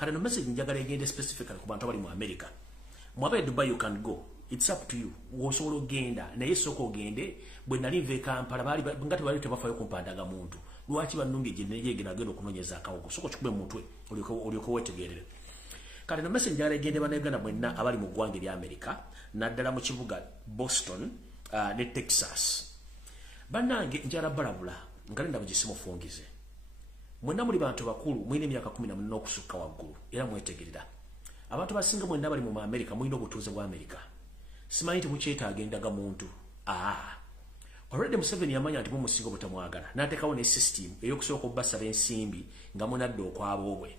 kale no message njagala egende specifically ku bantu abali mu America mwabe Dubai you can go it's up to you wosobola ogenda naye soko ogende bwe nali nve Kampala bali ngati bali tebafayo kumpandaga muntu lwaki banumbye gye genda gendo kunonyeza akawo soko kikube mutwe oliko wetegerere kale no message njagala egende bana Uganda mwenna abali mu ggwanga lya America naddala mu kibuga Boston ne Texas banange njala balabula ngalenda bugisimu fungize mwenna muli bantu bakulu mwine emyaka 14 okusukka waggulu era mwetegerera abantu basinga mwenna bali mu America mwine obutuuze bwa America simanyi temukyetaaga endaga muntu already Museveni yamanya nti mumusinga butamwagala n'ateekawo ne system ey'okusooka obbasaba ensimbi nga munadde okwaboobwe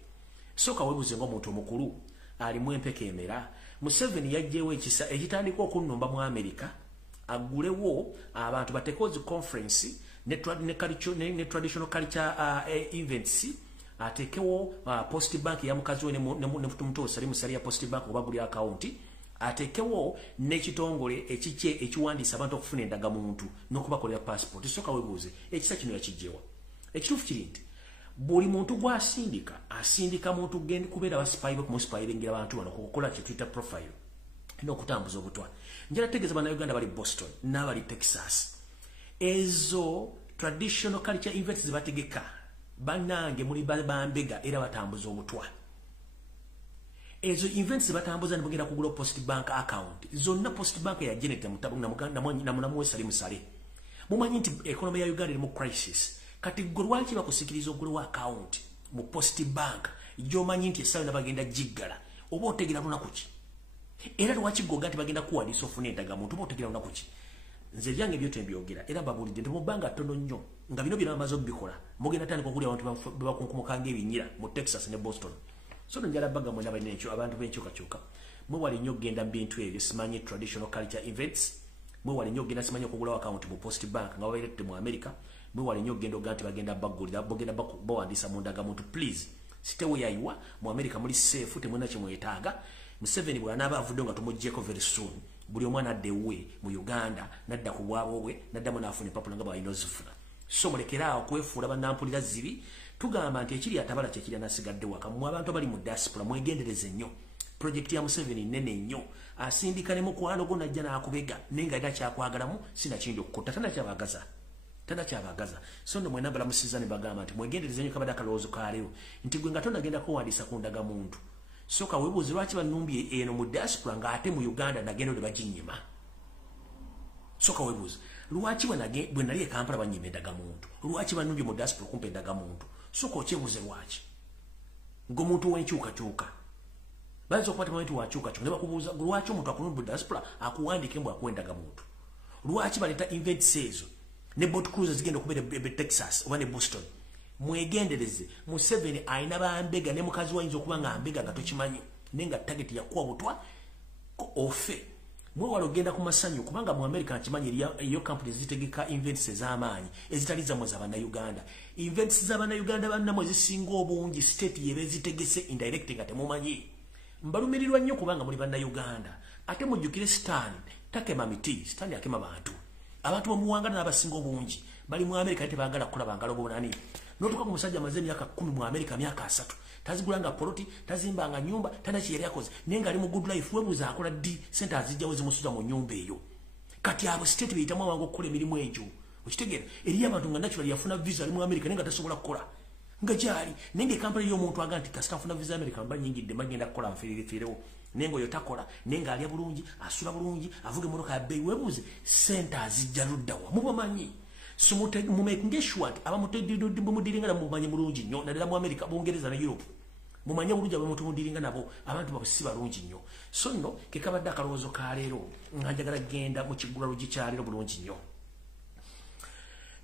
sooka weebuze ng'omuntu omukulu alimu empeka emera Museveni yajjeewo ekisa ekitandika okunnumba mu America agulewo abantu batekozi conference ne traditional culture events atekewo post bank ya mukazi we ne mutumuto sali musali ya post bank obaguli account atekewo n'ekitongole ekiwandiisa abantu okufuna endaga muntu n'okubakolera passport soka webuuze ekisa kino yakijjewa ekituufu kiri nti buli muntu asindika muntu genda kubeera basipayibe kumusipayiringira abantu bano kukola kye tuyita profile n'okutambuza obutwa njala tegeeza bana Uganda bali Boston n'abali Texas ezo traditional culture events zibategeka banange muli bambega era batambuza obutwa ezo events batambuza nibugenda kugula post bank account zonna post bank ya Janet namunamuwe sali musale mumanyi nti economy ya Uganda eri mu crisis kati lwaki bakusikiriza ogula account mu post bank gy'omanyi nti esawe nabagenda jiggala oba otegera lunaku ki era lwaki goga nti bagenda kuwandiisa ofuna endaga muntu oba otegera lunaku ki nze byange byote mbyogera era babulidde nti mu bbanga ttono nnyo nga bino bamaze okubikola mugenda tandika okulya abantu bebakunkumukanga ebinyira mu Texas ne Boston so njala baga mwena balina ekyo abantu b'enkyukakyuka mwe wali nnyo okgenda mu bintu ebyo simanyi traditional culture events mwe wali nnyo okgenda simanyi okugulawo account mu post bank nga babairette mu America mwe wali nnyo okgenda oga nti bagenda baggulira bagenda bawandiisa mu ndaga muntu please sitewe yayiwa mu America muli safe temwena kimwetaaga Museveni bw'anaaba avudde nga tumuggyeko very soon buli omwana addewe mu Uganda nadda ku bwabo bwe naddamu n'afuna empapula nga bwalina ozifuna so mulekeraawo kwefuula bannampulira zibi tugamba nti ekiri atabala kyekiri anasigadde waka mu abantu abali mu diaspora mwegendereze nnyo project ya Museveni nene nnyo asindika ne mukwano gwo najja n'akubega naye nga alina kyakwagalamu sinakindi okukutta tanakyabagaza so nno mwena balamusiza ne bagamba nti mwegendereze nnyo kabadde akalowoozo kaleero nti gwe nga tonagenda kuwandiisa ku ndaga muntu soka webuuze lwaki banumbye eno mu diaspora ng'ate mu Uganda nagenda ne baginyima soka webuuze lwaki bwe nali e Kampala banyima endaga muntu lwaki banumbye mu diaspora kumpa endaga muntu soka okyebuuze lwaki ng'omuntu w'enkyukakyuka bayinza okuba tebamanyi nti wakyukakyuka ne bakubuuza lwaki omuntu akunumbye mu diaspora akuwandiike mbu akuwa endaga muntu lwaki baleeta events ezo ne boat cruises zigenda okubeera e Texas oba ne Boston mwegendereze Museveni alina bambega ne mukazi wayinza okuba nga mbega nga tokimanyi naye nga target yakuwa butwa ofe mwewala ogenda ku masanyu kubanga mu America nkimanyi eriyo companies zitegeka events ez'amaanyi ezitali zammwe z'Abannayuganda events z'Abannayuganda bannamwe zisinga obungi state yebe zitegese indirect nga temumanyi mbalumirirwa nnyo kubanga muli Bannayuganda ate mujjukire Stan takema miti Stan yakema bantu bamuwanga n'abasinga obungi bali mu America tebaagala kukola bangalo bonani notuka ku musajja amaze emyaka 10 mu America myaka 3 tazigulanga poloti tazimbanga nyumba tanakiyeri yakoze nenga ali mu good life webuza akola di sente azijjawo zimusuza mu nyumba eyo kati abo state beyitamu wango okukola emirimu egyo okitegera eriyo abantu nga naturally yafuna visa ali mu America nenga tasobola kukola nga gyali nenge kampani y'omuntu aganti kasita afuna visa America mba nyingidde bagenda kukola nfirewo nengo yotakola nenga alya bulungi asula bulungi avuge motoka ya bei webuze sente azijja luddawa mubamanyi sumute mumekinge shwat abamudiringa na mumanyi mulungi nnyo naddala mu America Bungereza na Europe mumanya bulungi abamudiringa nabo abantu babasi balungi nnyo so nno kekabadde akalowoozo ka leero nga njagala genda mu kigula LUJJI kya leero bulungi nnyo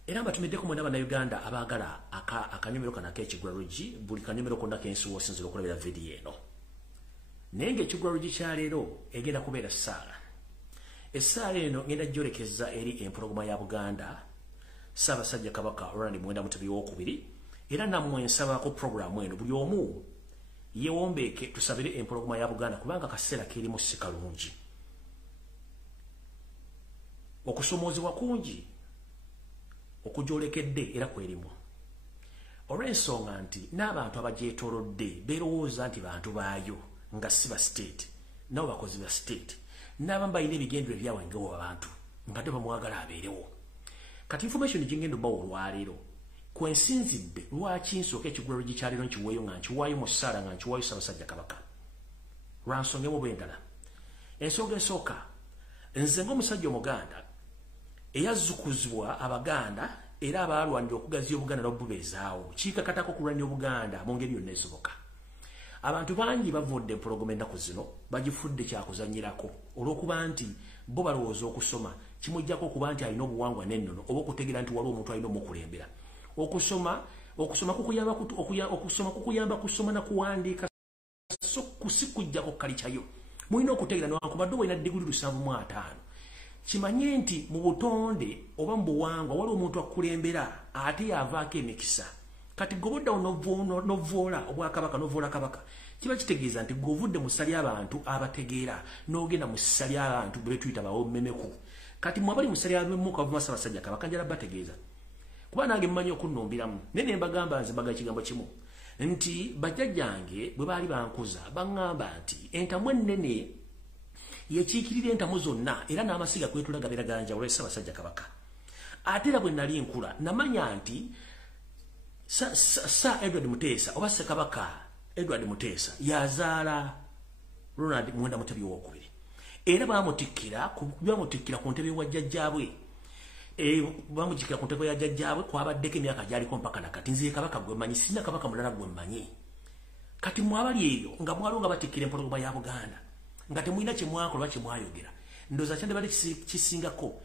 era mbatumiddeko mwena Bannayuganda abaagala akanyomero kana ak'ekigula LUJJI buli kanyomero konna kensi w'osinzira okulabira vidiyo eno naye ng'ekigula LUJJI kya leero egenda kubeera essaala eno ngenda gyolekeza eri empologoma ya Buganda Ssaabasajja Kabaka Ronald Muwenda Mutebi w'okubiri era nammwe nsabako programu eno buli omu yeewombeeke tusabire empologoma ya Buganda kubanga kaseera kerimu si kalungi okusomoozebwa kungi okugyolekedde era kwerimu olw'ensonga nti n'abantu abagyetoolodde beerowooza nti bantu baayo nga si ba state nabo bakozi ba state n'abamu balina ebigendero ebyabwe ngawo abantu nga tebamwagala abeerewo. Kati information gingenda obbawo olwaleero kwensinzidde lwaki nsooka ekigulalo gikyaliro nkiweeyo nga nkiwaayo mu ssaala nga nkiwaayo Ssaabasajja Kabaka lwa nsonga emu bw'endala. Ensonga esooka, nze ng'omusajja Omuganda eyazzukuzibwa Abaganda era abaalwanira okugaziya Obuganda n'obubeezaawo kiikakatako okulwanira Obuganda mu ngeri yonna esoboka. Abantu bangi bavudde empologoma ennaku zino bagifudde kyakuzanyirako olw'okuba nti bo balowooza okusoma kimujjako okuba nti alina obuwangwa n'ennono oba okutegeera nti waliwo omuntu alina omukulembera. Okusoma kukuyamba kusoma na kuwandiika so kusikujjako kalichayo. Mulina okutegeera newankubadde olina diguli 7.5 kimanye nti mu butonde oba mu buwangwa waliwo omuntu akulembera ate yavaako emikisa. Kati goboddawo novoola Obwakabaka novoola Kabaka kiba kitegeeza nti govudde mu ssa ly'abantu abategeera n'ogenda mu ssa ly'abantu bwe tuyita bawomemeku. Kati mwabali mu ssa ly'abamemeku avuma Ssaabasajja Kabaka njala bategeeza kuba nange mmanyi okunnumbiramu naye ne mbagamba nze mbaga ekigambo kimu nti bajjajjange bwe baali bankuza baŋŋamba nti entamu ennene yekiikirira entamu zonna era n'amasiga kwetula gabeera ganjawulo Ssaabasajja Kabaka. Ate era bwe nali nkula namanya nti Sir Edward Muteesa oba Ssekabaka Edward Muteesa yazaala Ronald Mwenda Mutebi II era bamutikkira ku ntebe wa jjajjaabwe. Bamujikira ku ntebe ya jjajjaabwe kwabaddeko emyaka gyaliko mpaka nakati. Nze Kabaka gwe mmanyi, sina Kabaka mulala gwe mmanyi. Kati mwabali eyo nga mwaliwo nga batikkira empologoma ya Buganda nga temulina kye mwakola oba kye mwayogera ndowooza kyandibadde kisingako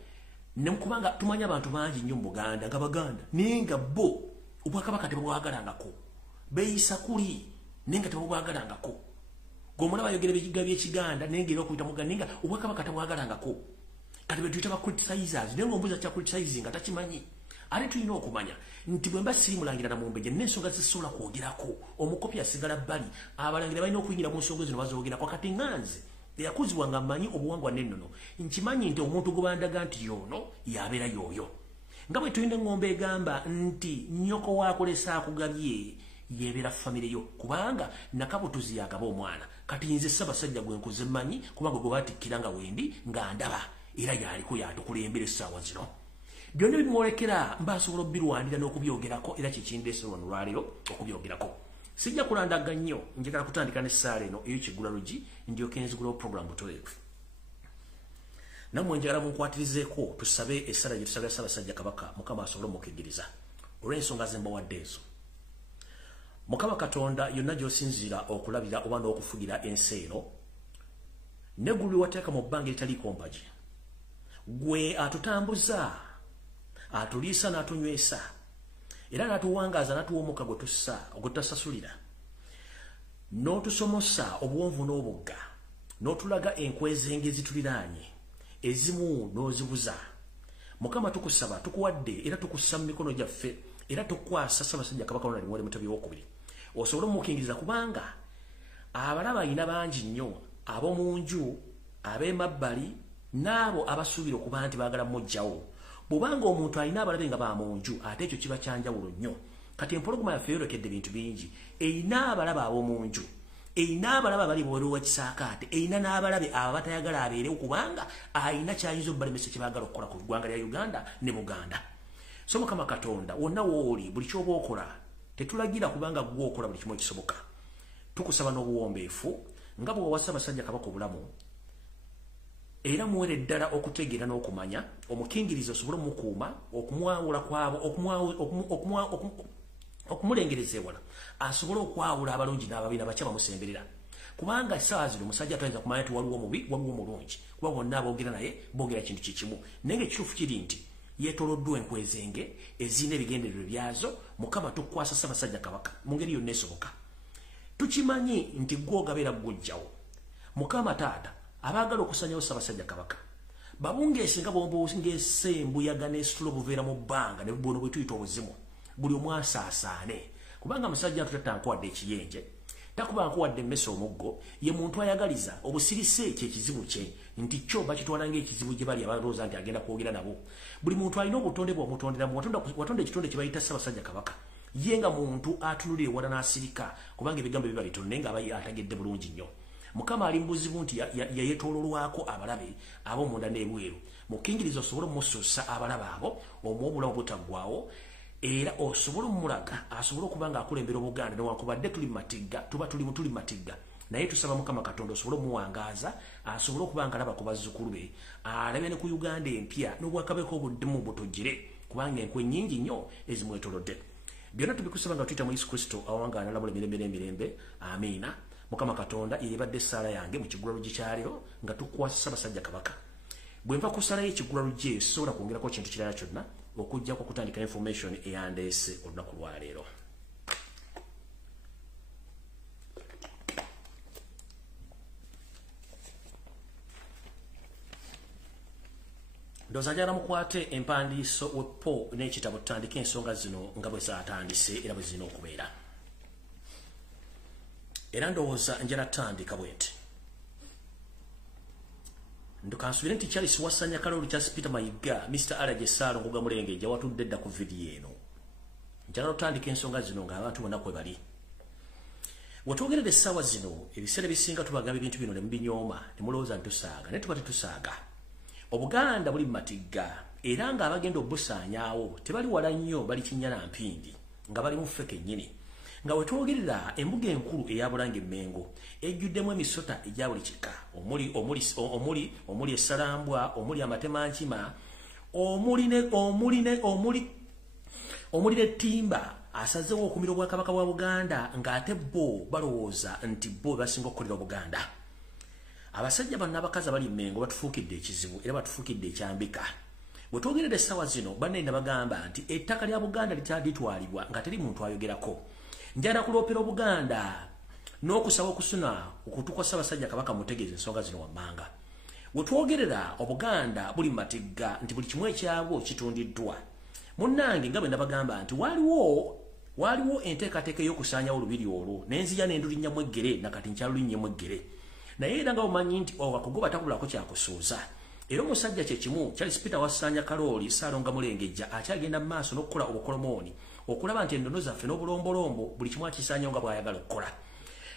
kubanga tumanyi abantu bangi nnyo mu Buganda nga Baganda naye nga bo Obwakabaka tebabwagalangako beeyisa kuli naye nga tebabwagalangako. Gomulaba ayogera ebiga by'Ekiganda naye ng'era okuyita Muganda naye nga Obwakabaka tebwagalangako. Kati bwe tuyita ba criticizers naye ng'ombuuza kya criticizing nga takimanyi. Ate tulina okumanya nti bwe mba siimulangira na mumbeje n'ensonga zisobola kwogerako omukopi asigala bbali abalangira balina okuyingira mu nsonga zino bazoogerako. Kati nganze eyakuzibwa nga mmanyi obuwangwa n'ennono nkimanyi nti omuntu gwe bandaga nti y'ono yabeera y'oyo. Nga bwe tulina eŋŋombe egamba nti nnyoko waakolesa akugabye yebeera famire yo kubanga nakabutuzi yagaba omwana. Kati nze Ssaabasajja gwe nkuze mmanyi kubanga gwe batikkira nga wendi nga ndaba era yaliko yatukulembera essaawa zino. Byonna bimwolekera mba nsobola obbirwanira n'okubyogerako era kyekindeese wano lwaleero okubyogerako. Sijja kulandaga nnyo njagala kutandika n'essaala eno ey'Ekigula LUJJI ndyoke nzigulawo program butoleevu. Nammwe njagala munkwatirizeeko tusabe essala gye tusabira Ssaabasajja Kabaka Mukama asobole omukigiriza olw'ensonga ze mbawadde ezo. Mukama Katonda yonna gy'osinziira okulabira oba n'okufugira ensi eno neggulu wateeka mu bbanga eritaliiko mpagi. Gwe atutambuza atuliisa n'atunywesa era n'atuwangaaza n'atuwa omukka gwe tutasasulira n'otusomosa obuwonvu n'obugga n'otulaga enkwezenge ezituliraanye ezimu n'ozibuza. Mukama tukusaba tukuwadde era tukussa mu mikono gyaffe era tukwasa Ssaabasajja Kabaka Ronald Mwenda Mutebi II osobole omukingiriza kubanga abalaba ayina bangi nnyo ab'omu nju ab'emabbali n'abo abasuubira okuba nti baagala mujjawo. Bw'obanga omuntu alina abalabe nga ba mu nju ate ekyo kiba kyanjawulo nnyo. Kati empologoma yaffe yolekedde bintu bingi. Eyina abalaba ab'omu nju, eyina abalaba abali bweru w'ekisaakaate, eyina n'abalabe abo batayagala abeerewo kubanga ayina kyayinza obbalemesa kye baagala okukola ku ggwanga lya Uganda ne Buganda. So Mukama Katonda wonna wooli buli ky'oba okola tetulagira kubanga gwe okola buli kimu ekisoboka. Tukusaba n'obuwombeefu nga bwe wawa Ssaabasajja Kabaka obulamu era muwere ddala okutegeera n'okumanya omukingiriza osobole omukuuma okumwawula kwabo okumulengereza ewala asobole okwawula abalungi n'ababi n'abakya bamusemberera kubanga essaawa zino omusajja atayinza kumanya nti waliwo omubi waliwo omulungi kuba bonna aboogera naye boogera kintu kikimu naye ng'ekituufu kiri nti yeetooloddwa enkwezenge ezirina ebigendererwa byazo. Mukama tukwasa Ssaabasajja Kabaka mu ngeri yonna esoboka. Tukimanyi nti gwe ogabeera ggujjawo. Mukama Taata abaagala okusanyawo Ssaabasajja Kabaka babungeese nga bombungeese embuyaga n'esitula obuveera mu bbanga ne buno bwe tuyita obuzimu buli omu asaasaane kubanga musajja tutatankuwadde ekiyenje takuba nkuwadde emmese omuggo ye muntu ayagaliza obusirise kye ekizibu kye nti kyo bakitwala ng'ekizibu gye bali abalowooza nti agenda kwogera nabo. Buli muntu alina obutonde bw'omutonderamu watonda ekitonde kye bayita Ssaabasajja Kabaka. yenga muntu atunulire wala nasirika kubanga ebigambo biba bitono nenga abayi atagedde bulungi nnyo mukama ali mbuzibu nti yayetololwako abalabe abo munda n'ebweru mukingirizo osobola mususa abalabe abo omwobula obutaggwawo era osobola mulaga asobola okubanga akulembera Obuganda newankubadde tuli matigga tuli matigga naye tusaba mukama Katonda osobola muwangaza asobola okubanga alaba ku bazzukulu be alabe ne ku Uganda empya n'obwakabeko obuddemu butojjire kubanga enkwe nnyingi nnyo ezimwetolodde byonna tubikusaba nga tuyita mu Yesu Kristo awanga analabula emirembe amiina mukama Katonda yebadde sala yange mu kigula LUJJI kyalero nga tukwasa basajja Kabaka bwe nva ku sala y'ekigula LUJJI sobola kwongerako kintu kirala kyonna okujja kwa kutandika information eyandeese olunaku lwa leero. Ndoza njagala mukwate empandiiso wepo n'ekitabo tutandike ensonga zino nga bwe zaatandise era bwe zirina okubeera. Era ndowooza njala tandika bwenti. Ndukansubire nti Charles wasanya kalolu Charles Peter Mayiga Mr. Alaje Salo ngoga mulengeja watudde dda ku video eno. Njala tandika ensonga zino nga abantu bonna kwe bali. Wetwogerera essaawa zino ebiseera bisinga tubagamba ebintu bino ne mubinyooma ne mulowooza ntusaaga naye tuba tetusaaga. Obuganda buli matigga era nga abagenda obusaanyaawo tebali wala nnyo bali Kinyana Mpindi nga bali mu ffeke nnyini nga wetwogerera embuga enkulu eya Bulange Mmengo ejjuddemu emisota egya buli kika omuli essalambwa omuli amatemankima omuli n'ettimba asazeewo okumira Obwakabaka bwa Buganda ng'ate bo balowooza nti bo basinga okukolera Obuganda. Abasajja banna abakazi bali Mmengo batufuukidde ekizibu era batufuukidde ekyambika. Bwe twogerera essaawa zino banne bagamba nti ettaka lya Buganda litwalibwa nga teri muntu ayogerako. Njala kuloopera Obuganda n'okusaba okusuna okutukosa abasajja Kabaka mutegeeze ensonga zino wammanga. Bwe twogerera Obuganda buli matigga nti buli kimu ekyabwo kitundiddwa. Munnange nga bwe ndabagamba nti waliwo enteekateeka y'okusaanyawo olubiri olwo n'enzija n'endulinnyamu eggere nakati nkyalulinnyamu eggere. Naye era nga omanyi nti owakugoba takubulako kyakusuuza. Era omusajja kye kimu Charles Peter wasanya Kalooli Saalonga Mulengejja akyagenda mu maaso n'okukola obukolomooni okulaba nti endono zaffe n'obulombolombo buli kimu akisaanyawo nga bw'ayagala okukola.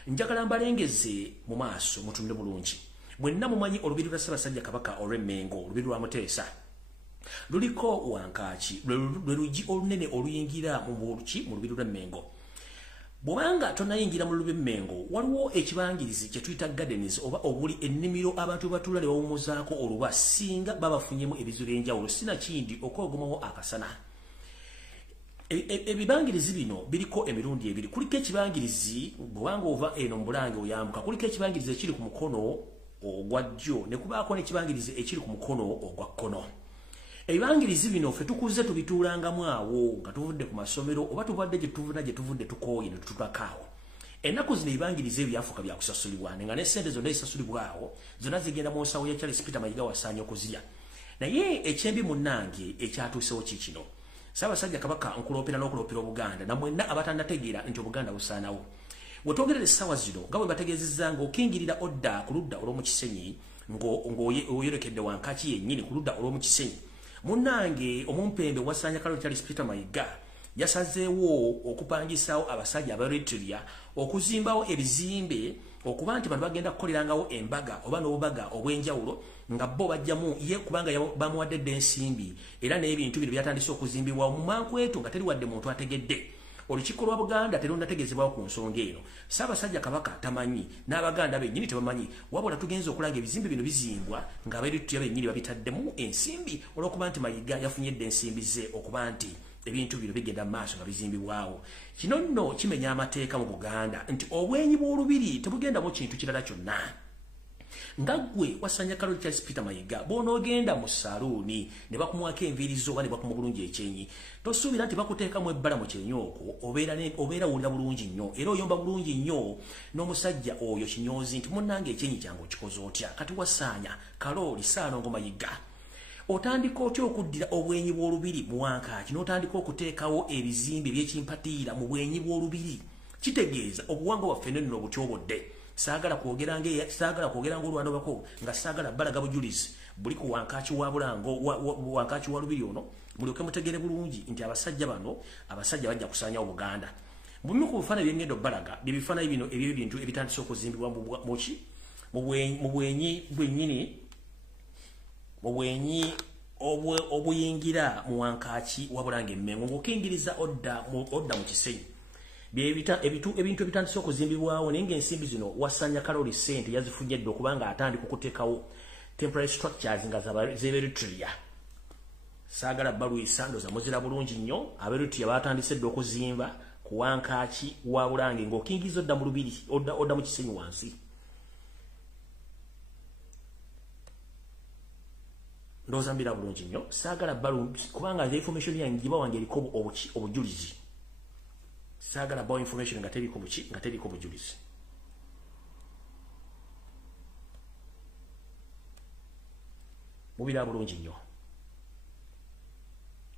Njagala mbalengeze mu maaso mutunde bulungi. Mwenna mumanyi olubiri lwa Ssaabasajja Kabaka olw'Emmengo olubiri lwa Muteesa. Luliko wankaaki lwe luggi olunene oluyingira mu lubiri lw'Emmengo. Bwanga tonayingira mu Lubemmengo waliwo ekibangirizi kye tuyita gardens oba obuli ennimiro abantu batula ne bawumuzaako oluba singa babafunyemu ebizu by'enjawulo sina kindi okwogomawo akasana. Ebibangirizi bino biriko emirundi ebiri. Kuliko ekibangirizi bwanga ova eno mu Bulange oyambuka kuliko ekibangirizi ekiri ku mukono ogwa ddyo ne kubaako n'ekibangirizi ekiri ku mukono ogwa kkono. Ebibangirizi bino ffe tukuze tubituulangamu awo nga tuvudde ku masomero oba tuvadde gye tuvudde tukooye ne tutulakaawo. Ennaku zino ebibangirizi ebyo byafuuka bya kusasulibwa nga ne ssente zonna ezisasulibwawo zonna zigenda mu nsawo ya Charles Peter Mayiga wasaanya okuzirya. Naye ekyembi munnange ekyatuusewo kikino. Ssaabasajja Kabaka nkuloopera n'okuloopera Obuganda na mwenna abatannategeera nti Obuganda busaanawo. Wetwogerera essaawa zino nga bwe bategeezezza ng'okingirira odda ku ludda olw'omu Kisenyi ng'oyolekedde wankaaki yennyini ku ludda olw'omu Kisenyi. Munnange omumpembe wasanya Kalooli Charles Peter Mayiga yasazeewo okupangisaawo abasajja Abaeritrea okuzimbawo ebizimbe okuba nti bantu bagenda kukolerangawo embaga oba n'obubaga obw'enjawulo nga bo bajjamu ye kubanga bamuwadde dde ensimbi era n'ebintu bino byatandise okuzimbibwa mu mankwetu nga teri wadde muntu ategedde. Olukiiko lwa Buganda terunnategeezebwawo ku nsonga eno. Ssaabasajja Kabaka tamanyi n'Abaganda bennyini tebamanyi wabula tugenza okulanga ebizimbe bino bizimbwa nga Abaeritrea bennyini babitaddemu ensimbi olw'okuba nti Mayiga yafunyedde ensimbi ze okuba nti ebintu bino bigenda mu maaso nga bizimbibwawo. Kino nno kimenya amateeka mu Buganda nti obwenyi bw'olubiri tebugendamu kintu kirala kyonna. Nga ggwe wasanya Kalooli Charles Peter Mayiga bw'onoogenda mu saluuni ne bakumwako enviiri zo oba ne bakuma bulungi ekyenyi tosuubira nti bakuteekamu ebbala mu kyenyi okwo obeera wulira bulungi nnyo era oyomba bulungi nnyo n'omusajja oyo kinyoozi nti munnange ekyenyi kyange okikoze otya kati wasaanya Kalooli Saalongo Mayiga. Otandika otya okuddira obwenyi bw'olubiri mu wankaaki n'otandika okuteekawo ebizimbe by'ekimpatiira mu bwenyi bw'olubiri. Kitegeeza obuwangwa bwaffe nno butyobodde. Saagala kwogera ng'olwana bako nga saagala balaga bujulizi buli ku wankaaki wa Bulango wankaaki wa lubiri ono mulyoke mutegere bulungi nti abasajja bano abasajja bajja kusanya Obuganda. Bumwe ku bifana by'engendo balaga bibifana bino ebyo ebintu ebitandise okuzimbibwa mu bwenyi obuyingira mu wankaki wabulanga emmengo ng'okingiriza odda mu Kisenyi. Ebintu ebitandise okuzimbibwawo naye ng'ensimbi zino wasanya kalori sente yazifunye dda okubanga atandika okuteekawo temporary structures nga z'Eritrea. Saagala balwisa ndoza muzira bulungi nnyo Aberitrea batandise dda okuzimba ku wankaki wa Bulange ng'okingiriza odda mu lubiri odda mu Kisenyi wansi. Ndoza mbira bulungi nnyo saagala balungi kubanga the information yange giba wange eriko obujulizi. Saagala bawo information nga teriko bujulizi. Mubira bulungi nnyo.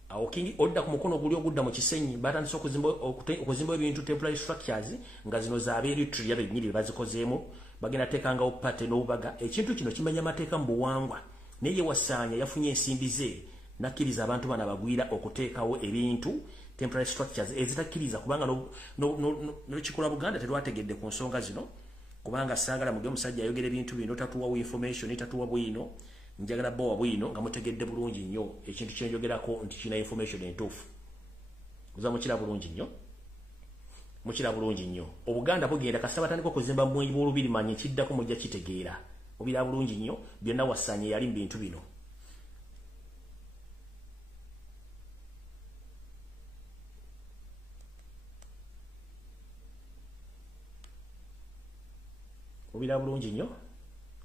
Awo kingi odda ku mukono guli ogudda mu Kisenyi batandise okuzimba ebintu temporary structures nga zino za Eritrea bennyini bazikozeemu bagenda tekanga opate n'obubaga. Ekintu kino kimanya amateeka mu buwangwa naye wasanya yafunye ensimbi ze nakkiriza abantu bana bagwira okuteekawo ebintu temporary structures ezitakkiriza kubanga n'olukikola Buganda terwategedde ku nsonga zino kubanga saagala muge musajja ayogera ebintu bino tatuwa information tatuwa bwino njagala bawa bwino nga mutegedde bulungi nnyo ekintu kyenjogerako nti kina information entuufu. Uza mukira bulungi nnyo. Mukira bulungi nnyo. Obuganda bugenda kasaba tandika okuzimba mu mwenyi bw'olubiri manyi kiddako mujja kitegeera. Mubira bulungi nnyo byonna wasanye yali bintu bino. Mubira bulungi nnyo.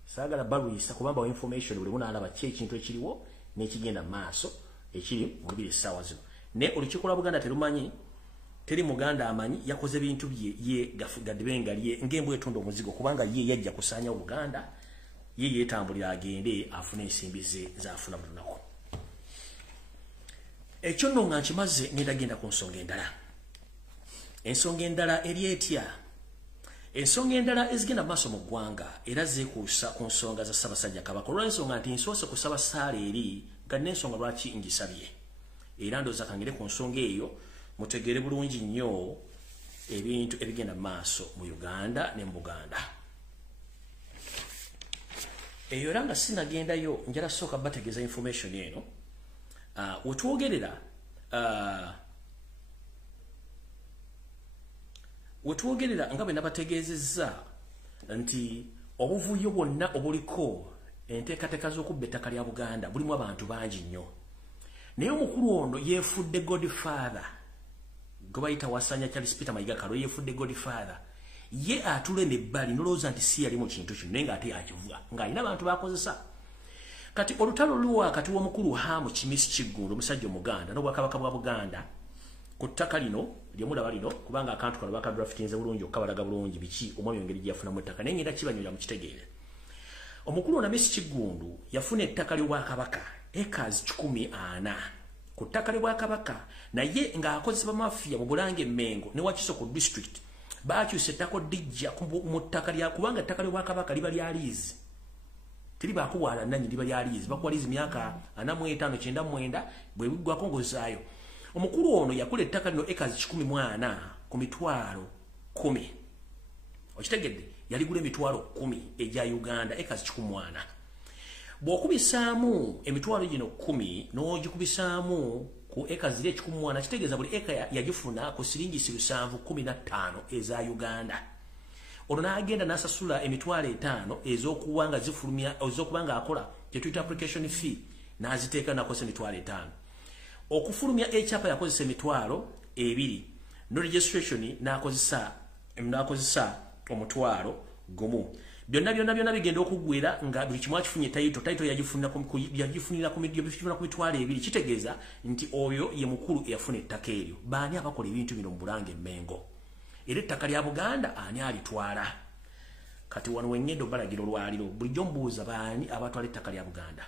Saagala balwisa kubamba information buli muna alaba ekintu ekiriwo n'ekigenda maaso ekiri mu lubiri essaawa zino. Ne olukikola Buganda terumanyi teri Muganda amanyi yakoze bintu bye ye gadbenga lye ngembwe etundo omuzigo kubanga ye yajja kusanya Buganda ye yetambulira agende afune ensimbi ze zaafuna mu lunaku. Ekyo nno nga nkimaze ngenda ku nsonga endala. Ensonga endala eri etya? Ensonga endala ezigenda maaso mu ggwanga era zeekuusa ku nsonga za Ssaabasajja Kabaka olw'ensonga nti nsoose kusaba ssaala eri nga n'ensonga lwaki ngisabye. Era ndooza kangere ku nsonga eyo mutegere bulungi nnyo ebintu ebigenda maaso mu Uganda ne mu Buganda. Eyo era nga sinagendayo njala sooka bategeeza information eno. Wetwogerera nga bwe nabategeezezza nti obuvuyo bwonna obuliko enteekateeka z'okubba ettaka lya Buganda bulimu abantu bangi nnyo. Naye omukulu ono yeefudde Godfather gwe bayita Wasanya Charles Peter Mayiga Kalo yeefudde Godfather. Ye atule n'ebbali nolowooza nti si yali mu kintu kino naye ng'ate yakivuga ng'alina abantu bakozesa. Kati olutalo luwa kati w'omukulu Hamu Kimisi Kiggundu omusajja Omuganda n'Obwakabaka bwa Buganda ku ttaka lino lyemulaba lino kubanga akantu kano bakadraftinze bulungi okukabalaga bulungi biki omwami engeri gye yafunamu ettaka naye ngenda kibanyola mu kitegeere. Omukulu ono Kimisi Kiggundu yafuna ettaka ly'Obwakabaka acres 140 ku ttaka ly'Obwakabaka naye ng'akozesa bamafiya mu Bulange Mmengo ne Wakiso ku district baakyusa ettaka dijja mu ttaka lya kubanga ettaka ly'Obwakabaka liba lya liizi teribakuwala nanyi liba lya liizi bakuwa liizi myaka 45 99 bwe biggwako ng'ozaayo. Omukulu ono yakula ettaka lino acres 140 ku mitwalo 10. Okitegedde yaligula emitwalo 10 egya Uganda acres 140. Bw'okubisaamu emitwalo gino 10 n'ogikubisaamu ku acres ziri 140 kitegeeza buli eka yagifuna ku siringi 715 eza Uganda. Ono n'agenda n'asasula emitwalo 5 ez'okuwanga zifulumya ez'okubanga akola kye tuyita application fee n'aziteeka n'akozesa emitwalo 5. Okufulumya ekyapa yakozesa emitwalo 2 no registration n'akozesa omutwalo gumu. Byonna bigenda okuggwera nga buli kimu akifunye title yagifunira ku mitwalo 2 kitegeeza nti oyo ye mukulu eyafuna ettaka eryo. Baani abakola ebintu bino mu Bulange Mmengo era ettaka lya Buganda ani alitwala? Kati wano wengendo balagira olwaliro bulijjo mbuuza baani abatwala ettaka lya Buganda.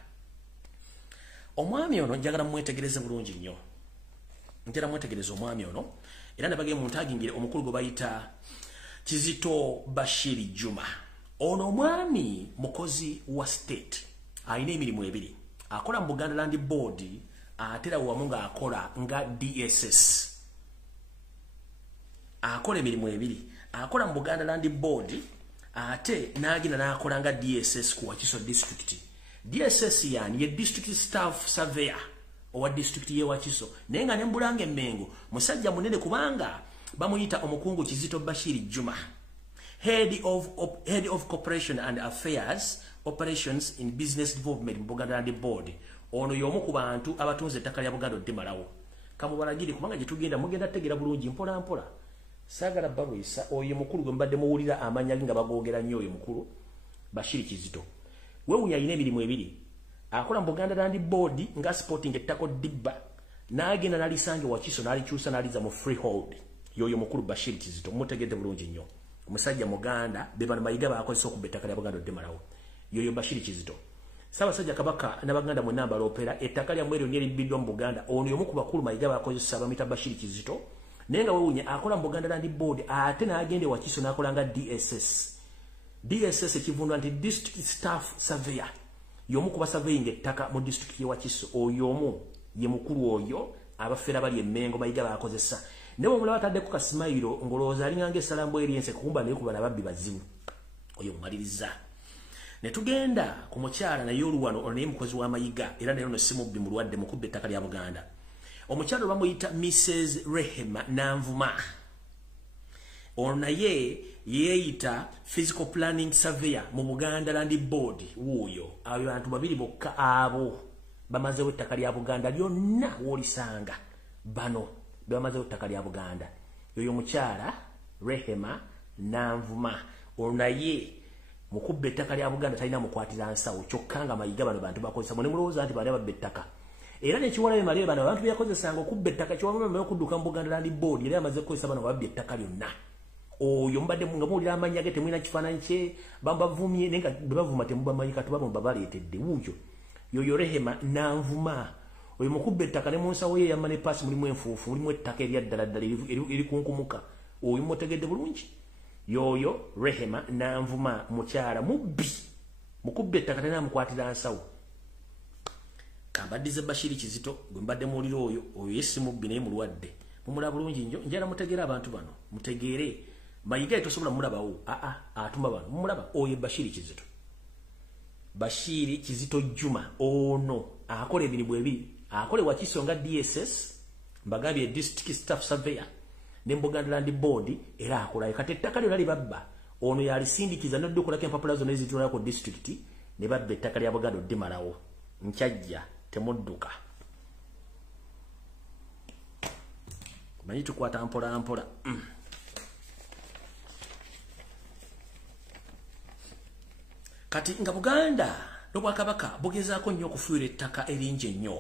Omwami ono njagala mwetegereze bulungi nnyo. Ntera mwetegereze omwami ono era nabage muntagingire omukulu gwe bayita Kizito Bashiri Juma. Ono omwami mukozi wa state alina emirimu ebiri. Akola mu Buganda Land Board atera wamunga akola nga DSS akola emirimu ebiri akola mu Buganda Land Board ate nagina nakola nga DSS ku Wakiso district. DSS yani ye district staff surveyor owa district ye Wakiso nenga nembulange Mengo musajja munene kubanga bamuyita omukungu Kizito Bashiri Juma, head of corporation and affairs operations in business development mu Buganda Land Board. Ono yomu ku bantu abatunze ettaka lya Buganda Odemalawo kamubalagiri kubanga gitugenda mugenda tegera bulungi mpola mpola sagala babuyisa oyo mukulu gwe mbadde muwulira amanya nga bagogera nnyo oyo mukulu Bashiri Kizito wewunya ine emirimu ebiri akola mu Buganda Land Board nga sporting ettako dibba nagenda nalisange Wakiso nalikyusa naliza mu freehold yoyo mukulu Bashiri Kizito mutegedde bulungi nnyo omusajja Muganda bebana mayiga bakozesa okubba ettaka lya Buganda Odemalawo yoyo Bashiri Kizito. Ssaabasajja Kabaka n'Abaganda mu namba lopera ettaka lya mwero nyeri biddwa mu Buganda ono yomu ku bakulu mayiga bakozesa bamita Bashiri Kizito nenga wewunya akola mu Buganda Land Board ate n'agende Wakiso n'akola nga DSS ekivundwa nti district staff surveyor yomu ku basurveying ettaka mu district ye Wakiso oyo omu ye mukulu oyo abafera bali emengo mayiga bakozesa nebo mulaba taddeko kasimayiro ngolooza alingange esalambo eriense kukumba naye kubala babbi bazibu oyo mumaliriza. Netugenda ku mukyala naye oluwano ono naye mukozi w'amayiga era naye ono si mubbi mulwadde mukubba ettaka lya Buganda. Omukyala bamuyita Mrs. Rehema Nanvuma. Ono naye yeeyita physical planning surveyor mu Buganda Land Board wuuyo. Abo bantu babiri bokka abo bamazeewo ettaka lya Buganda lyonna w'olisanga bano bamazeewo ettaka lya Buganda. Yoyo mukyala Rehema Nanvuma. Ono naye mukubba ettaka lya Buganda talina mukwatira nsawo kyokka nga mayiga bano bantu bakozesa mune mulowooza nti bali babba ettaka era nekiwalabe malebe bano abantu byakozesanga okubba ettaka kiwamama okudduka mu Buganda Land Board era amaze kukozesa bano babba ettaka lyonna oyo mbadde nga muwulira amanya ge temulina kifaananyi kye bambavumye nenga bebavuma temubamanyi katubabo babaleetedde wuuyo yoyo Rehema Nanvuma oyo mukubba ettaka ne mu nsawo ye yamma ne paasi mulimu enfuufu mulimu ettaka eryaddaladdala erikunkumuka oyo mutegedde bulungi yoyo Rehema Nanvuma mukyala mubbi mukubba ettaka tena mukwatira nsawo kambaddize Bashiri Kizito gwe mbadde muwulira oyo yesi mubbi naye mulwadde mumulaba bulungi nnyo njala mutegeere abantu bano mutegeere mayiga tosobola mulabawo atuma bano mumulaba oyo Bashiri Kizito Bashiri Kizito Juma ono akola emirimu ebiri akole Wakiso nga DSS mbagambye district staff surveyor ne Buganda Land Board era akola kati ettaka lyo lali babba ono yalisindikiza n'oddukulako empapula zonna ezitwala ku district ne babba ettaka lya Buganda Odemalawo nkyajja temudduka manyi tukwata mpola mpola kati nga Buganda n'Obwakabaka bugezaako nnyo okufuuyira ettaka eringi ennyo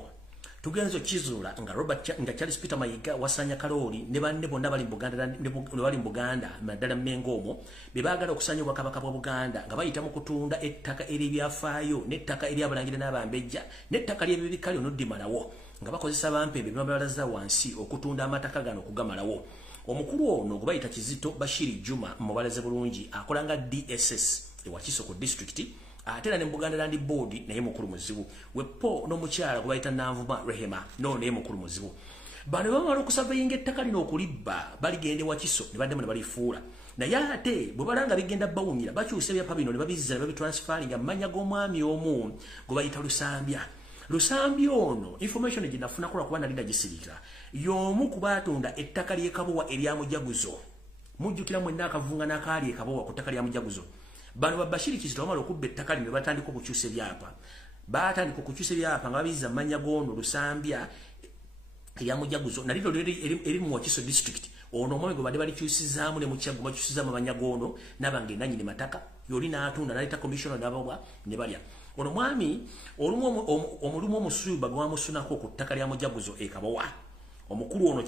tugenzo kizuula nga Robert nga Charles Peter Mayiga wasanya Kaloli ne banne bonna bali Buganda ne bali Buganda madala mengomo bebaagala okusanya Obwakabaka bwa Buganda nga bayita mu kutunda ettaka ery'ebyafaayo n'ettaka ery'abalangira n'abambejja n'ettaka ly'ebibikali n'Odemalawo nga bakozesa bampembe bamalaza wansi okutunda amataka gano okugamalawo. Omukulu ono gwe bayita Kizito Bashiri Juma mubalaze bulungi akola nga DSS e Wakiso ku district atera ne Buganda Land Board naye mukulu muzibu wepo n'omukyala gwe bayita Nanvuma Rehema no naye mukulu muzibu bano bamala okusurveyinga ettaka lino okulibba baligende Wakiso ne baddemu ne balifuula naye ate bwe balanga bigenda bawunyira bakyusa ebyapa bino ne babizza ne babitransferinga mu mannya g'omwami omu gwe bayita Lusambya ono information gye nafuna kola kuba nali nagisirikira y'omu ku baatunda ettaka ly'e Kabowa erya Mujaguzo mujjukira mwenna akavunga n'akaali e Kabowa ku ttaka lya Mujaguzo. Bano Bashiri Kizito bamala okubba ettaka lino batandika okukyusa ebyapa nga babizza mannya gono Lusambya erya Mujaguzo naliro eri mu Wakiso district ono omwami gwe badde balikyusizaamu ne mukyago bakyusizaamu mannya gono n'abange nanyini mataka yoli n'atunda n'aleta commissioner n'ababwa ne balya ono mwami olumu omusuuba gwe wamusunako ku ttaka lya Mujaguzo e Kabowa. Omukulu ono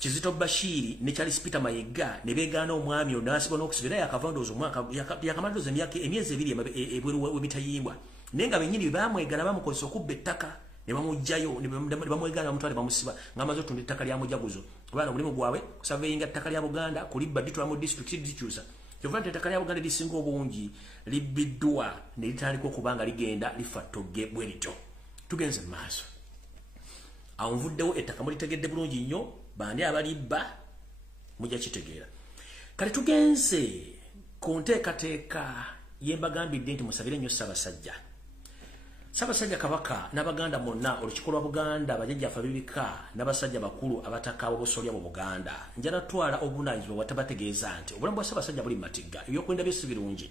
Kizito Bashiri ne Charles Peter Mayiga ne beegaana omwami ono n'asiba n'okusibira yakavandoza omwaka yakamaliriza emyezi ebiri ebweru w'ebitayimbwa naye nga bennyini bamwegana bamukozesa okubba ettaka ne bamugjayo ne bamwegaana bamutwale bamusiba ng'amaze otunda ettaka lya Mujaguzo abaana omulimu gwabwe kusurveyinga ettaka lya Buganda kulibba ditwala mu district likyusa kyova nti ettaka lya Buganda lisinga obungi libbiddwa ne litandika okuba nga ligenda lifa ttogge bwe lityo. Tugenze mu maaso Anvuddewo ettaka mulitegedde bulungi nnyo bandi abalibba mujja kitegeera. Kale tugenze ku nteekateeka yembagambidde nti musabire nnyo Ssaabasajja. Ssaabasajja Kabaka n'Abaganda monna olukiiko lwa Buganda bajjajjaffe ab'ebika n'abasajja bakulu abatakaawa obusolya mu Buganda njala twala obuvunaanyizibwa bwatabategeeza nti obulamu bwa Ssaabasajja buli matigga ebyokwenda bye si birungi.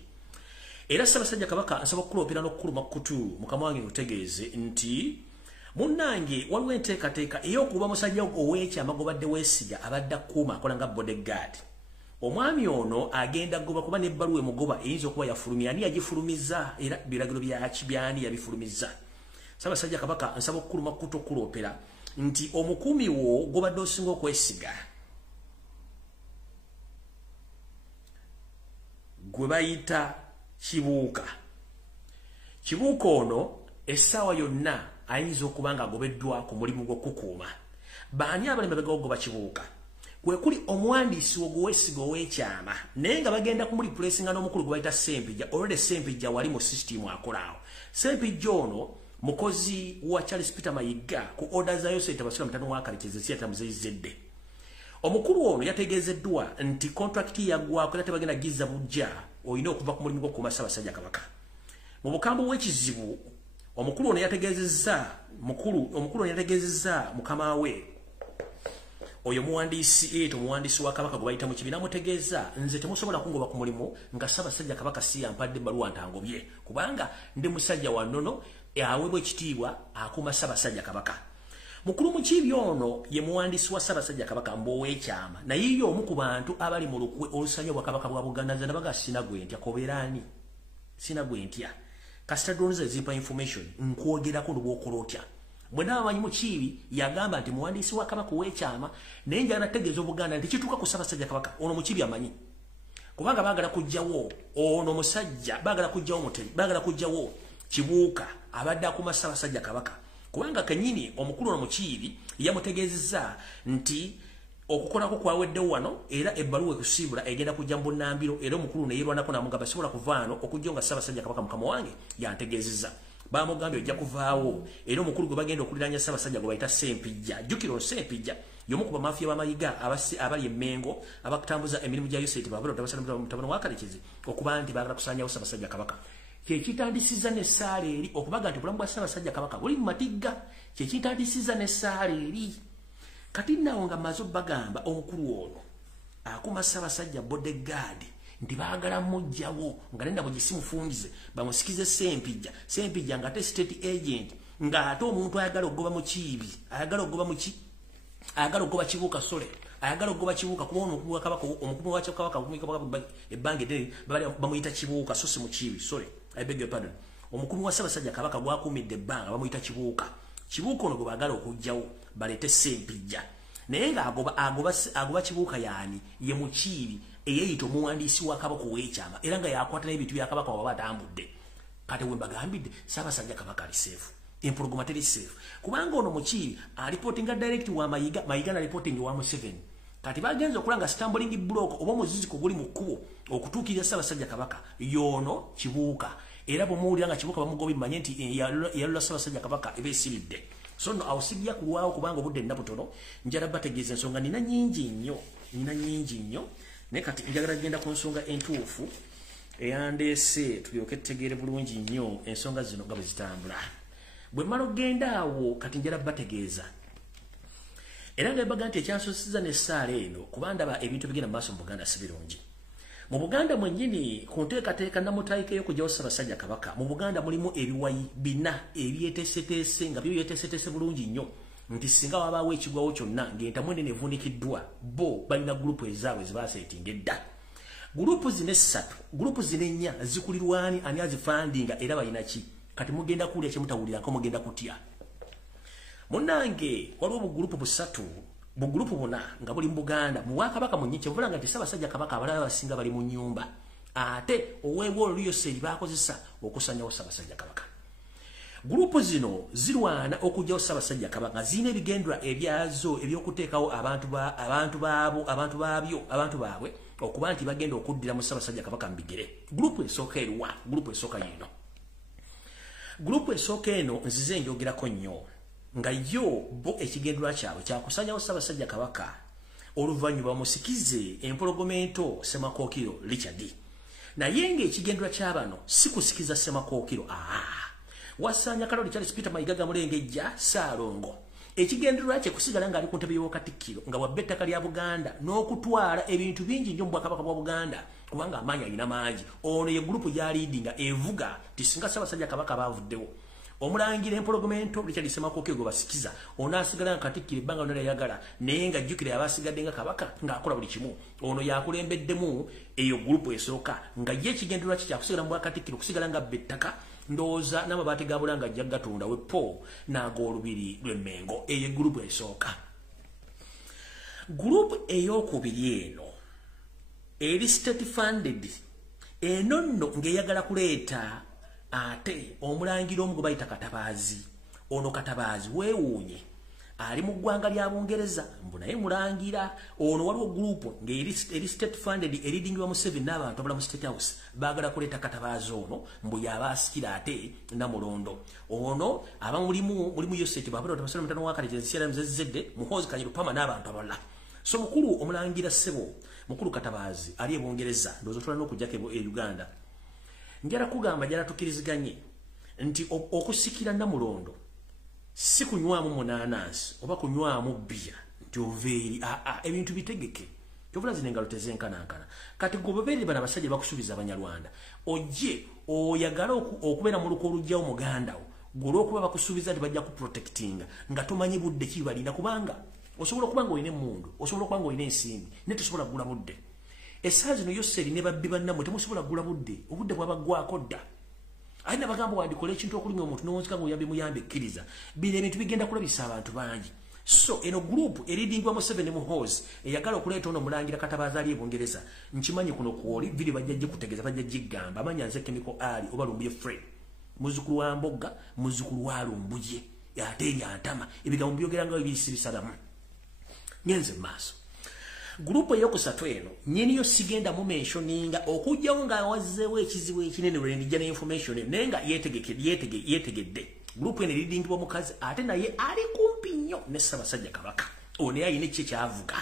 Era Ssaabasajja Kabaka asaba okuloopera n'okukuluma kutu mukama wange ngutegeeze nti munnange waliwo enteekateeka ey'okuba musajja ow'ekyama gobadde weesiga abadde akuuma akola nga bodyguard. Omwami ono agenda goba kuba n'ebbaluwa emugoba eyinza okuba yafulumya ani yagifulumiza era biragiro byani yabifulumiza. Ssaabasajja Kabaka nsaba okukuluma kutu okuloopera nti omukuumi wo gobadde osinga okwesiga gwe bayita Kibuuka. Kibuuka ono essaawa yonna ayinza okuba nga agobeddwa ku mulimu gw'okukuuma. Baani abali mabega ogoba Kibuuka? Kwe kuli omuwandiisi ogw'owessiga ow'ekyama naye nga bagenda kumulipulesinga n'omukulu gwe bayita Ssempijja. Already Ssempijja wali mu sisitimu akolaawo. Ssempijja ono mukozi wa Charles Peter Mayiga ku order za Yoseta Basula mutano wa Kalikezi siyata muzeyizedde. Omukulu ono yategeezeddwa nti contract yaggwako era tebagenda gizza bujja oyina okuva ku mulimu gw'okukuuma Ssaabasajja Kabaka. Mu bukambo bw'ekizibu omukulu ono yategeezezza mukama we oyo muwandiisi muwandiisi wa Kabaka gwe bayita mu kibiina mutegeeza nze temusobola kungoba ku mulimu nga Ssaabasajja Kabaka si yampadde ebbaluwa ntangobye kubanga ndi musajja wa nnono aweebwa ekitiibwa akuuma Ssaabasajja Kabaka. Mukulu Mukiibi ono ye muwandiisi wa Ssaabasajja Kabaka mb'ow'ekyama naye ye omu ku bantu abali mu lukwe olusanya bwa Kabaka bwa Buganda nze nabaga sina gwe ntya kobeeraani sina gwe ntya kasita donze zimpa information nkwogerako ndobwokola otya. Bwe n'abamanyi Mukiibi yagamba nti muwandiisi wa Kabaka ow'ekyama naye njagala nategeeza Obuganda nti kituuka ku Ssaabasajja Kabaka ono Mukiibi amanyi kubanga baagala kuggyawo ono musajja baagala kuggyawo Muteri baagala kuggyawo Kibuuka abadde akuuma Ssaabasajja Kabaka kubanga kennyini omukulu ono Mukiibi yamutegeezezza nti okukolako kwaweddewo wano era ebbaluwa ekusiibula egenda kujja mu bunnambiro era omukulu ne yeerwanako namugamba sibola kuvaano okujja nga Ssaabasajja Kabaka mukama wange yantegeezezza. Bamugambye ojja kuvaawo era omukulu gwe bagenda okuliraanya Ssaabasajja gwe bayita Ssempijja. Jjukira Ssempijja y'omu ku bamafiya b'amayiga abali emmengo abakutambuza emirimu gya Yoseti babula tabasala mutabano wa Kalikezi okuba nti baagala kusaanyawo Ssaabasajja Kabaka. Kyekitandisiza n'essaala eri okubaga nti obulamu bwa Ssaabasajja Kabaka buli mu matigga. Kyekitandisiza n'essaala eri kati nawo nga mmaze obbagamba omukulu ono akuuma Ssaabasajja bodyguard nti baagala mujjawo nga nenda bwe gisimufungize bamusikize Ssempijja nga ate state agent nga ate omuntu ayagala okugoba Mukiibi ayagala okugoba Kibuuka sole ayagala okugoba Kibuuka kuba omukulu wa Kabaka omukulu wa Kabaka ebbanga eddene bamuyita Kibuuka so si Mukiibi sole I beg your pardon. Omukulu wa Ssaabasajja Kabaka gwakuumidde ebbanga bamuyita Kibuuka. Kibuuka ono gwe baagala okuggyawo baleete Ssempijja naye nga agoba Kibuuka yaani ye Mukiibi eyeeyita omuwandiisi wa Kabaka ow'ekyama era nga yakwata n'ebintu bya Kabaka waba atambudde. Kati we mbagambidde Ssaabasajja Kabaka ali seefu empologoma teri seefu kubanga ono Mukiibi alipootinga direct wa Mayiga na reporting wa Museveni. Kati bagenze okulanga stumbling block oba omuziziko guli mu kkubo okutuukirira Ssaabasajja Kabaka yono Kibuuka era bw'omuwulira nga Kibuuka bamugoba bimanye nti yalula Ssaabasajja Kabaka eba esiridde. So no awusibya kulwawo kubanga obudde nnabutono njala bategeeza ensonga nina nyingi nnyo naye kati njagala genda ku nsonga entuufu eyandeese tulyoke tutegeere bulungi nnyo ensonga zino nga bwe zitambula. Bwe mmala okgenda awo kati njala bategeeza era nga baga nti ekyansosiza n'essaala eno kuba ndaba ebintu bigenda mu maaso mu Buganda si birungi. Mu Buganda mwennyini ku nteekateeka nnamutayika ey'okuggyawo Ssaabasajja Kabaka mu Buganda mulimu ebiwayi bina ebyeteeseteese nga byo byeteeseteese bulungi nnyo nti singa wabaawo ekigwawo kyonna ng'entamu ennene evunikiddwa bo balina gurupu ezaabwe zibaaseetinga edda. Gurupu zino essatu gurupu zino ennya zikulirwani ani azifandinga era balina ki kati mugenda kuwulira kyemutawulirako mugenda kutya. Munnange waliwo bugurupu busatu bugurupu buna nga buli mu Buganda mu Bwakabaka mu nnyi kyevulanga nti Ssaabasajja Kabaka abalala basinga bali mu nnyumba ate oweebwa oluyoseri baakozesa okusanyawo Ssaabasajja Kabaka. Gurupu zino zirwana okuggyawo Ssaabasajja Kabaka zirina ebigendera ebyazo ebyokuteekawo abantu baabwe okuba nti bagenda okuddira mu Ssaabasajja Kabaka mu bigere. Gurupu esooka eruwa gurupu esooka yino. Gurupu esooka eno nzize njogerako nnyo nga yo bo ekigendwa kyabwe kyakusanyawo Ssaabasajja Kabaka oluvannyuma musikize empologomento Semakookiro LUJJI naye ng'ekigendwa ky'abano si kusikiza Semakookiro wasanya Kaloli Charles Peter Mayiga Mulengejja Ssaalongo ekigendererwa kye kusigala ng'ali ku ntebe y'Obwakatikkiro nga bwabba ettaka lya Buganda n'okutwala ebintu bingi nnyo mu Bwakabaka bwa Buganda kubanga amaanyi alina mangi ono ye gurupu gy'aliidinga evuga ti singa Ssaabasajja Kabaka baavuddewo omulangira empologomento Richard Semakookiro gwe basikiza ono asigala nga Katikkiro ebbanga lyonna lyayagala naye ng'ajjukira abasigadde nga Kabaka ng'akola buli kimu ono yakulembeddemu eyo gurupu esooka nga ye ekigendererwa kye kyakusigala mu Bwakatikkiro kusigala nga bba ettaka ndowooza n'amabaati ga Bulanga ajja gatunda wepo n'ag'olubiri lw'Emmengo eyo gurupu esooka. Gurupu ey'okubiri eno eri state funded eno nno ng'eyagala kuleeta ate omulangira omu gwe bayita Katabaazi ono Katabaazi weewuunye ali mu ggwanga lya Bungereza mbu naye mulangira ono waliwo gurupu ng'eri state funded eridingibwa Museveni n'abantu abala mu State House baagala kuleeta Katabaazi ono mbu yaba asikira ate Namulondo ono aba mulimu Yoseti Babula Tamasolo Mutano wa Kaleje Nsiyala Mzezedde Muhoozi Kanyiru Pama n'abantu abala so mukulu omulangira Ssebo mukulu Katabaazi ali e Bungereza ndowooza tulina okujjako e Uganda njala kugamba jala tukiriziganye nti okusikira Namulondo si kunywamu munanasi oba kunywamu bia nti oveeri ebintu bitegeke tobula zino engalo tezenkanankana kati gobebeeri bana basajja bakusubiza Abanyarwanda ojje oyagala okubeera mu luko olujjawo muganda wo golw'okuba bakusubiza nti bajja kuprotectinga nga tomanyi budde ki balina kubanga osobola okuba nga olina emmundu osobola okuba nga olina ensimbi naye tosobola kugula budde essaawa zino Yoseri ne babbi bannammwe temusobola kugula budde obudde bwabaggwako dda ayina bagamba wandikola ekintu okulimya omuntu n'owonzika ng'oyambe muyambe ekkiriza bino ebintu bigenda kulabisa abantu bangi so eno gurupu eridingibwa Museveni Muhoozi eyagala okuleeta ono mulangira Katabaazi ali e Bungereza nkimanyi kuno kwoli viri bajja kutegeeza bajja gigamba amanya nze Chemical Ali oba Lumbuye Fred muzzukulu wa Mbogga muzzukulu wa Lumbuye ate eri Antama ebigambo byogera nga ebisibisalamu ngenze maaso gurupu eyokusatu eno nyiniyo sigenda mu mentioninga okujjawo nga wazzeewo ekizibu ekinene lwe ndijja ne information naye nga yeetegedde gurupu eno eridingibwa mukazi ate naye ali kumpi nnyo ne Ssaabasajja Kabaka ono yayina ekye kyavuga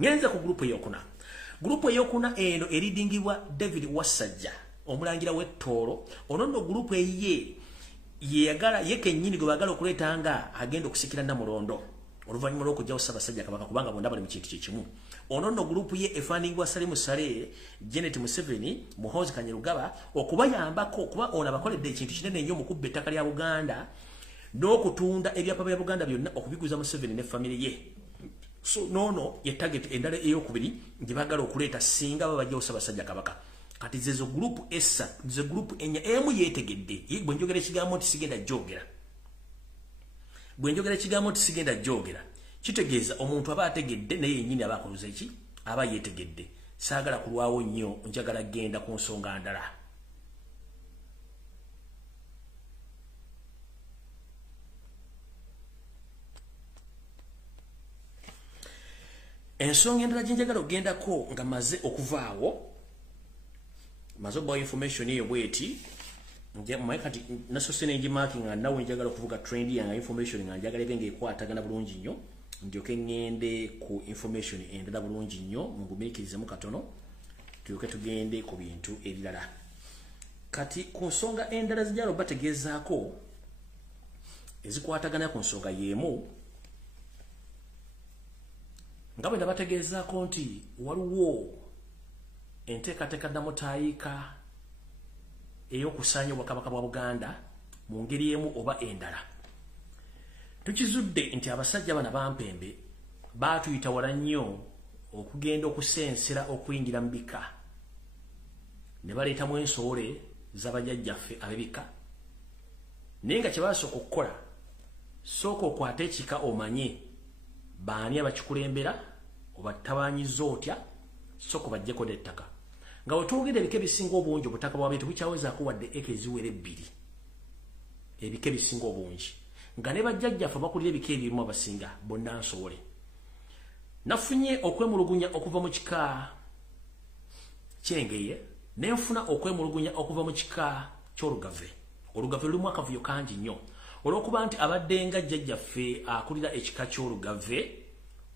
ngenze ku gurupu eyokuna eno eridingibwa David Wasajja omulangira w'Ettoolo ono nno gurupu yeyagala ye kennyini gwe baagala okuleeta nga agenda okusikira Namulondo oluvannyuma lw'okujjawo Ssaabasajja Kabaka kubanga bonna bali mu kintu kyekimu ono nno gurupu ye efaaningibwa Salimu Sale Janet Museveni Muhoozi Kanyerugaba okubayambako okuba ono abakoledde ekintu kinene nnyo mu kubba ettaka lya Buganda n'okutunda ebyapa bya Buganda byonna okubiguza Museveni ne family ye so noono ye target endala ey'okubiri gye baagala okuleeta singa babajjawo Ssaabasajja Kabaka kati zezo gurupu essatu ze gurupu ennya emu yeetegedde bwe njogera ekigambo nti sigenda jogera kitegeeza omuntu aba ategedde naye yennyini aba akoluza eki aba yeetegedde saagala kulwawo nnyo njagala genda ku nsonga ndala ensonga endala gye njagala ogendako nga maze okuvaawo maze okubawo information eyo bweti kati nasose nengimaaki nga nawe njagala okuvuga trend yanga information nga njagala ebe ng'ekwatagana bulungi nnyo ndyoke ngende ku information endala bulungi nnyo mungumiikirizemu katono tulyoke tugende ku bintu ebirala kati ku nsonga endala zijala obategeezaako ezikwatagana ku nsonga y'emu nga bwe nabategeezaako nti waliwo enteekateeka nnamutaayiika ey'okusaanya Obwakabaka bwa Buganda mu ngeri emu oba endala tukizudde nti abasajja bana bampembe baatuyita wala nnyo okugenda okusensera okuyingira mu bika ne baleetamu ensoole z'abajjajjaffe ab'ebika naye nga kye baasooka okukola sooka okwata ekika omanye baani abakikulembera obattabanyiza otya sooka bajjeko n'ettaka nga wetwogera ebika ebisinga obungi obutaka bwabwe tebukyawezaako wadde eka eziwera 2 ebika ebisinga obungi nga ne bajjajjaffe bakulira ebika ebirumu abasinga bonna nsoole nafunye okwemulugunya okuva mu kika ky'Engeye nenfuna okwemulugunya okuva mu kika ky'Olugave. Olugave lulimu akavuyo kangi nnyo olwokuba nti abadde nga jjajjaffe akulira ekika ky'olugave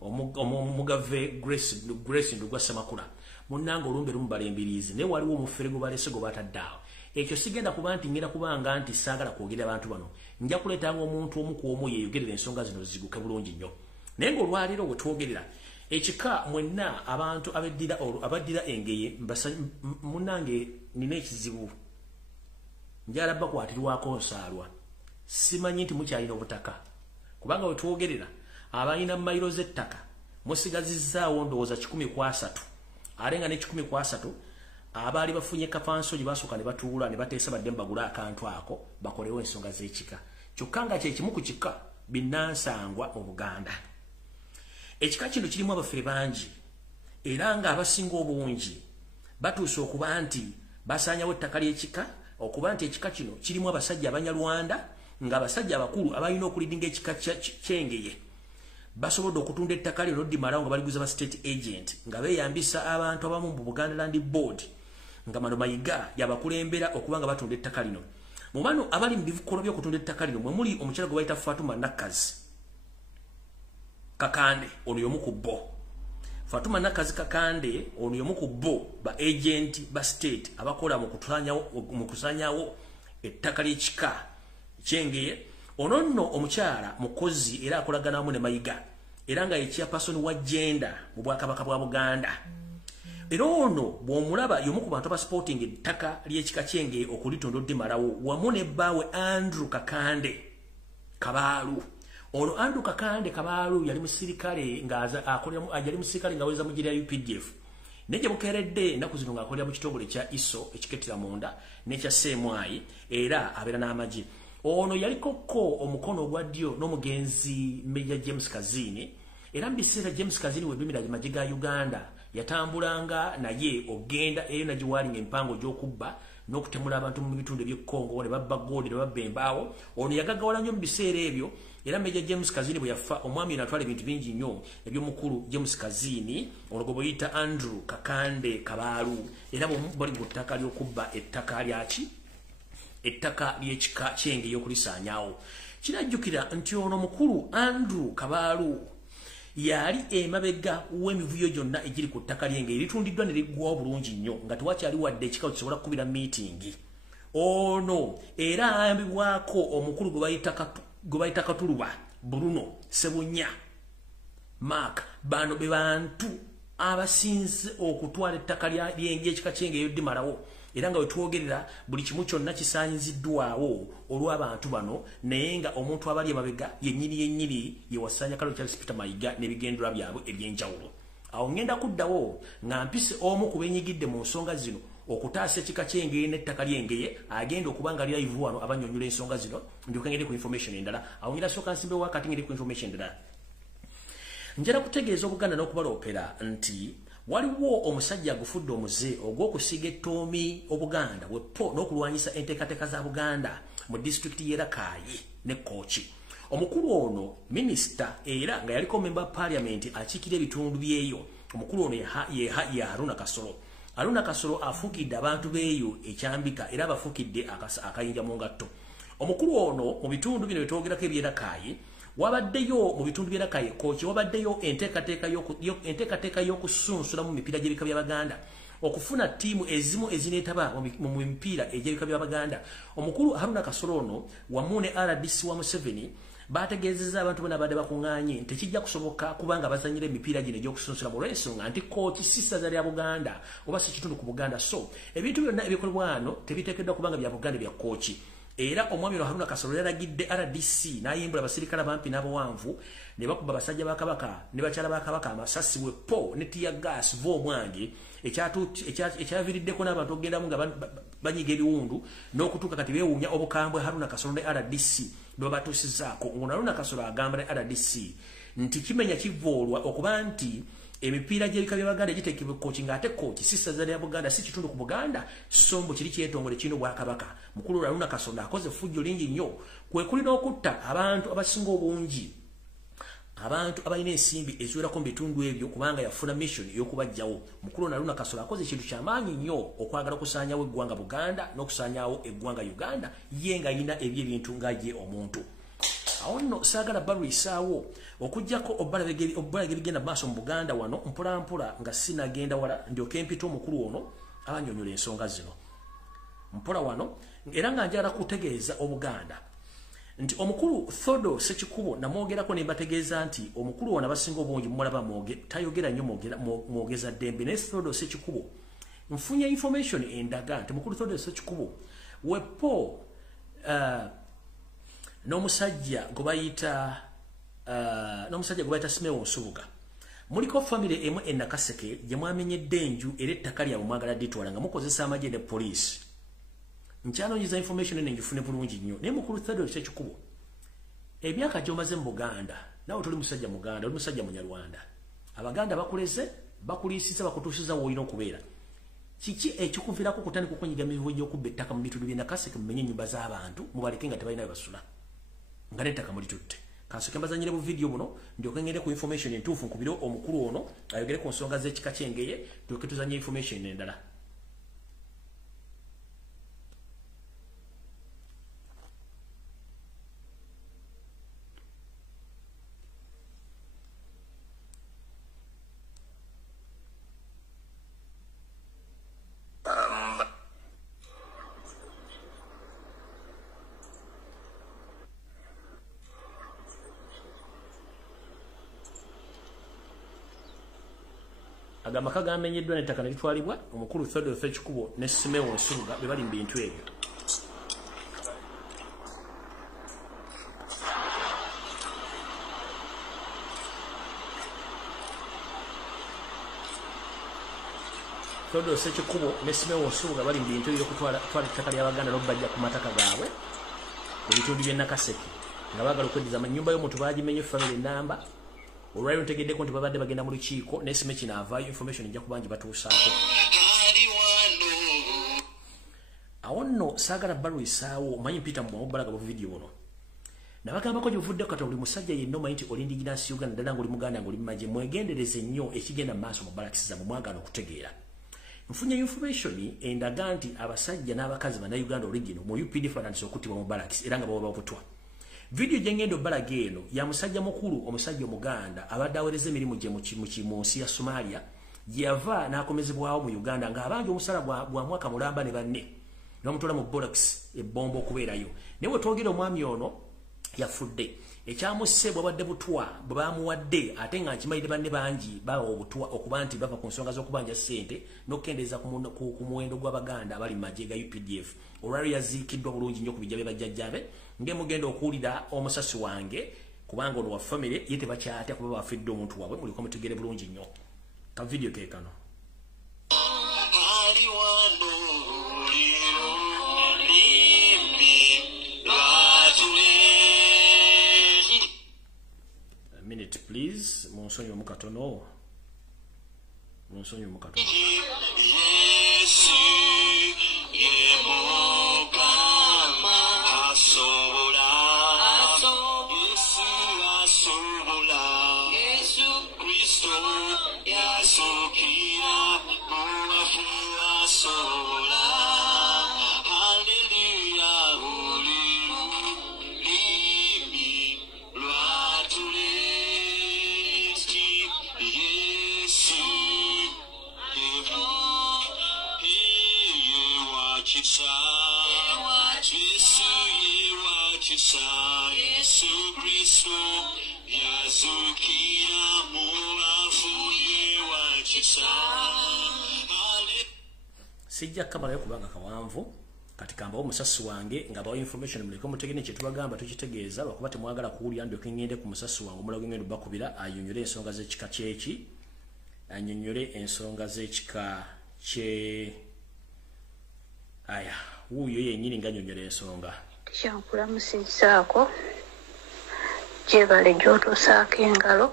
omugave Grace Ndugwa Ssemakula munnanga olumbe lumbala embiriizi naye waliwo omufere gwe balese gwe bataddeawo ekyo sigenda kuba nti ngenda kubanga nti saagala kwogera abantu bano nja kuleetanga omuntu omu ku omu yeeyogerera ensonga zino ziguke bulungi nnyo naye ng'olwaleero bwe twogerera ekika mwenna abantu abaddira engeye munnange nina ekizibu njala bakwatirwako nsaalwa simanyi nti mukyalina obutaka kubanga bwe twogerera abalina mayiro z'ettaka musigazizzaawo ndowooza 103 alenga ne 103 abaali bafunye kapansoli basooka ne batuula ne bateesa badde mbagula akantu ako bakolewo ensonga z'ekika kyokka nga kyekimu ku kika binnansangwa mu Buganda. Ekika kino kirimu abafere bangi era nga abasinga obungi batuuse okuba nti basaanyawo ettaka ly'ekika okuba nti ekika kino kirimu abasajja abanyalwanda nga abasajja abakulu abalina okulidinga ekika kyengeye basobodde okutunda ettaka lyo n'oddimalawo nga baliguza ba state agent nga beeyambisa abantu abamu mu Buganda Land Board nga Mano Mayiga yabakulembera okuba nga batunda ettaka lino. Mu bano abali mu bikolwa by'okutunda ettaka lino mwe muli omukyala gwe bayita Fatuma Nakazi Kakande ono y'omu ku bo. Fatuma Nakazi Kakande ono y'omu ku bo ba agent ba state abakola mu kusaanyawo ettaka ly'ekika kyengeye. Ono nno omukyala mukozi era akolagana wamu ne Mayiga era nga ye chairperson wa gender mu Bwakabaka bwa Buganda. Era ono bw'omulaba y'omu ku bantu abasporting ettaka ly'ekika kyengeye okulitunda oddimalawo wamu ne bbaawe Andrew Kakande Kabaalu. Ono Andrew Kakande Kabaalu yali musirikale nga aweza mujira UPDF. Neje bukeredde ennaku zino ng'akolera mu kitongole kya ISO ekikettira munda n'ekya Semwai era abeera n'amagi. Ono yalikoko omukono ogwa ddyo n'omugenzi Major James Kazini era mu biseera James Kazini wedumira amagye ga Uganda yatambulanga naye ogenda eyo nagiwalinga empango gy'okubba n'okutemula abantu mu bitundu by'ekkongo ne babba gold ne babba embaawo. Ono yagagawala nnyo mu biseera ebyo era Major James Kazini bwe yafa omwami natwala ebintu bingi nnyo eby'omukulu James Kazini ono gwe bayita Andrew Kakande Kabaalu era bali mu ttaka ly'okubba ettaka lyaki ettaka ly'ekika kyengeye okulisaanyawo. Kirajjukira nti ono mukulu Andrew Kabaalu yali emabega w'emivuyo gyonna egiri ku ttaka ly'engeye litundiddwa ne liggwawo bulungi nnyo nga tewakyali wadde ekika kisobola kukubira miitingi. Ono era ayambibwako omukulu gwe bayita Katuluba Bruno Sebunya Mark. Bano be bantu abasinze okutwala ettaka ly'engeye ekika kyengeye oddimalawo era nga wetwogerera buli kimu kyonna kisaanyiziddwawo olw'abantu bano naye nga omuntu abali emabega yennyini ye Wasanya Kalo Charles Peter Mayiga n'ebigendera byabwe eby'enjawulo. Awo ngenda kuddawo nga mpise omu ku beenyigidde mu nsonga zino okutaasa ekika kyengeye n'ettaka ly'engeye agenda okuba nga live wano abannyonnyola ensonga zino ndyoka ngende ku information endala. Awo ngenda sooka nsimbewo wakati ngende ku information endala. Njala kutegeeza Obuganda n'okubaloopera nti waliwo omusajja agufudde omuze ogw'okusiga ettoomi Obuganda wepo n'okulwanyisa enteekateeka za Buganda mu disitulikiti y'e Rakai ne Kooki. Omukulu ono minisita era nga yaliko member parliament akiikira ebitundu byeyo. Omukulu ono ye Haruna Kasolo. Haruna Kasolo afuukidde abantu beeyo ekyambika era abafuukidde akayinja mu ngatto. Omukulu ono mu bitundu bino byetwogerako eby'e Rakai wabaddeyo mu bitundu by'e Rakai Kooki wabaddeyo enteekateeka y'okusunsula mu mipiira gy'ebika bya Baganda okufuna ttiimu ezimu ezineetaba mu mipiira egy'ebika bya Baganda. Omukulu Haruna Kasolo ono wamu ne RDC wa Museveni bategeezezza abantu bonna abadde bakuŋŋaanye nti tekijja kusoboka kubanga bazanyira emipiira gino egy'okusunsula mu lw'ensonga nti Kooki si ssaza lya Buganda oba si kitundu ku Buganda. So ebintu byonna ebikolebwa wano tebiteekeddwa kubanga bya Buganda bya Kooki. Era omwami ono Haruna Kasolo yalagidde RDC n'ayimbula abasirikale abampi n'abawanvu ne bakuba basajja ba Kabaka ne bakyala ba Kabaka amasasi wepo ne tear gas vo omwange ekyaviiriddeko n'abantu okugendamu nga banyiga ebiwundu n'okutuuka kati beewuunya obukambwe Haruna Kasolo ne RDC bwe babatuusizzaako. Ono Haruna Kasolo agamba ne RDC nti kimenya kivoolwa okuba nti emipiira gy'ebika bya Baganda egiteekebwa Kooki ng'ate Kooki si ssaza lya Buganda si kitundu ku Buganda so mbu kiri kyetongole kirina Obwakabaka. Mukulu Haruna Kasolo akoze effujjo lingi nnyo kwe kuli n'okutta abantu abasinga obungi abantu abalina ensimbi eziwerako mu bitundu ebyo kubanga yafuna mission y'okubajjawo. Mukulu Haruna Kasolo akoze ekintu ky'amaanyi nnyo okwagala okusaanyawo eggwanga Buganda n'okusaanyawo eggwanga Uganda ye nga alina eby'ebintu nga ye omuntu. Awono sagala balwisaawo okujjako obbalageri genda maaso mu Buganda wano mpola nga sinagenda wala ndyoke mpita omukulu ono abannyonnyola ensonga zino mpola wano era nga njala kutegeeza Obuganda nti omukulu Thodo Sekikubo namwogerako ne mbategeeza nti omukulu ono abasinga obungi mulaba tayogera nnyo mwogeza ddembe naye Thodo Sekikubo nfunye information endaga nti mukulu Thodo Sekikubo wepo n'omusajja gwe bayita Simewo Nsubuga muliko family emu Nakaseke gye mwamenyedde enju era ettaka lyabwe mwagala ditwala nga mukozesa amagye ne police nkyanoonyeza information ene njifune bulungi nnyo naye mukulu Thodo Sekikubo emyaka gy'omaze mu Buganda nawe toli musajja Muganda oli musajja Munyarwanda Abaganda bakuleze bakuliisiza bakutuusiza w'olina okubeera kiki ekikuviirako kutandika okunyiga mivuyo gy'okubba ettaka mu bitundu by'e Nakaseke mumenye ennyumba z'abantu mubaleke nga tebalina basula nga n'ettaka mulitutte kansooke mbazanyire bu video buno ndyoke ngende ku information entuufu nkubire omukulu ono ayogere ku nsonga z'ekika kyengeye tulyoke tuzanye information endala Agamaka gamenyeddwa n'ettaka ne litwalibwa omukulu Thodo Sekikubo ne Simewo Nsubuga be bali mu bintu ebyo. Thodo Sekikubo ne Simewo Nsubuga bali mu bintu eby'okutwala ettaka ly'Abaganda n'obbajja ku mataka gaabwe mu bitundu by'e Nakaseke nga baagala okweddiza ennyumba y'omuntu bagimenye family namba. Olwali ntegeddeko nti babadde bagenda mu lukiiko n'esime kino avaayo information ejja kubangi batuusaako. Awo nno saagala balwisaawo omanyi mpita mu balaga bu video buno. Nabagambako gy'ovudde kata oli musajja yenna omanyi nti oli indigenous Uganda ddala ng'oli Muganda ng'oli mumaje mwegendereze nnyo ekigenda mu maaso mu balakisiza mu mwagaana okutegeera. Nfunye information endaga nti abasajja n'abakazi bannayuganda original mu UPDF batandise okuttibwa mu balakisi era nga baba babutwa. Video jengendo balaga eno ya musajja mukulu omusajja Omuganda abadde awereza emirimu gye mu nsi ya Somalia yava n'akomezebwawo mu Uganda nga abangi omusala gwa mwaka mulamba ne banne n'omutwala mu borax ebbombo okubeerayo naye wetwogera omwami ono yafudde ekyamusse bwabadde butwa bwe bamuwadde ate nga nkimalire banne bangi bawa obutwa okuba nti bava ku nsonga z'okubanja ssente n'okukendeeza ku muwendo gw'Abaganda abali mu magye ga UPDF olwali yaziikiddwa bulungi nnyo ku bijja bye bajjajjabe ng'emugenda okuwulira omusasi wange kubanga ono wa family ye tebakyatya kuba bafidde omuntu waabwe muliko mutegere bulungi nnyo ka video ke kano. Minute please monsonyo mukatono Yesu yemogama asobola Yesu Kristo yasukira muwafu asobola Yesu Kristo yazukira muwafu yewakisa. Sijja kamera yokubanga kawanvu kati kambawo musasi wange nga bawo information muliko mutegene kye tubagamba tukitegeeza lwakuba temwagala kuwulira ndyoke ngende ku musasi wange omulago ngendo bakubira ayonyole ensonga z'ekika kyeki anyonyole ensonga z'ekika kye aya wuuyo yennyini nga anyonyola ensonga kyankulamusizaako gyebale gy'otuusaako engalo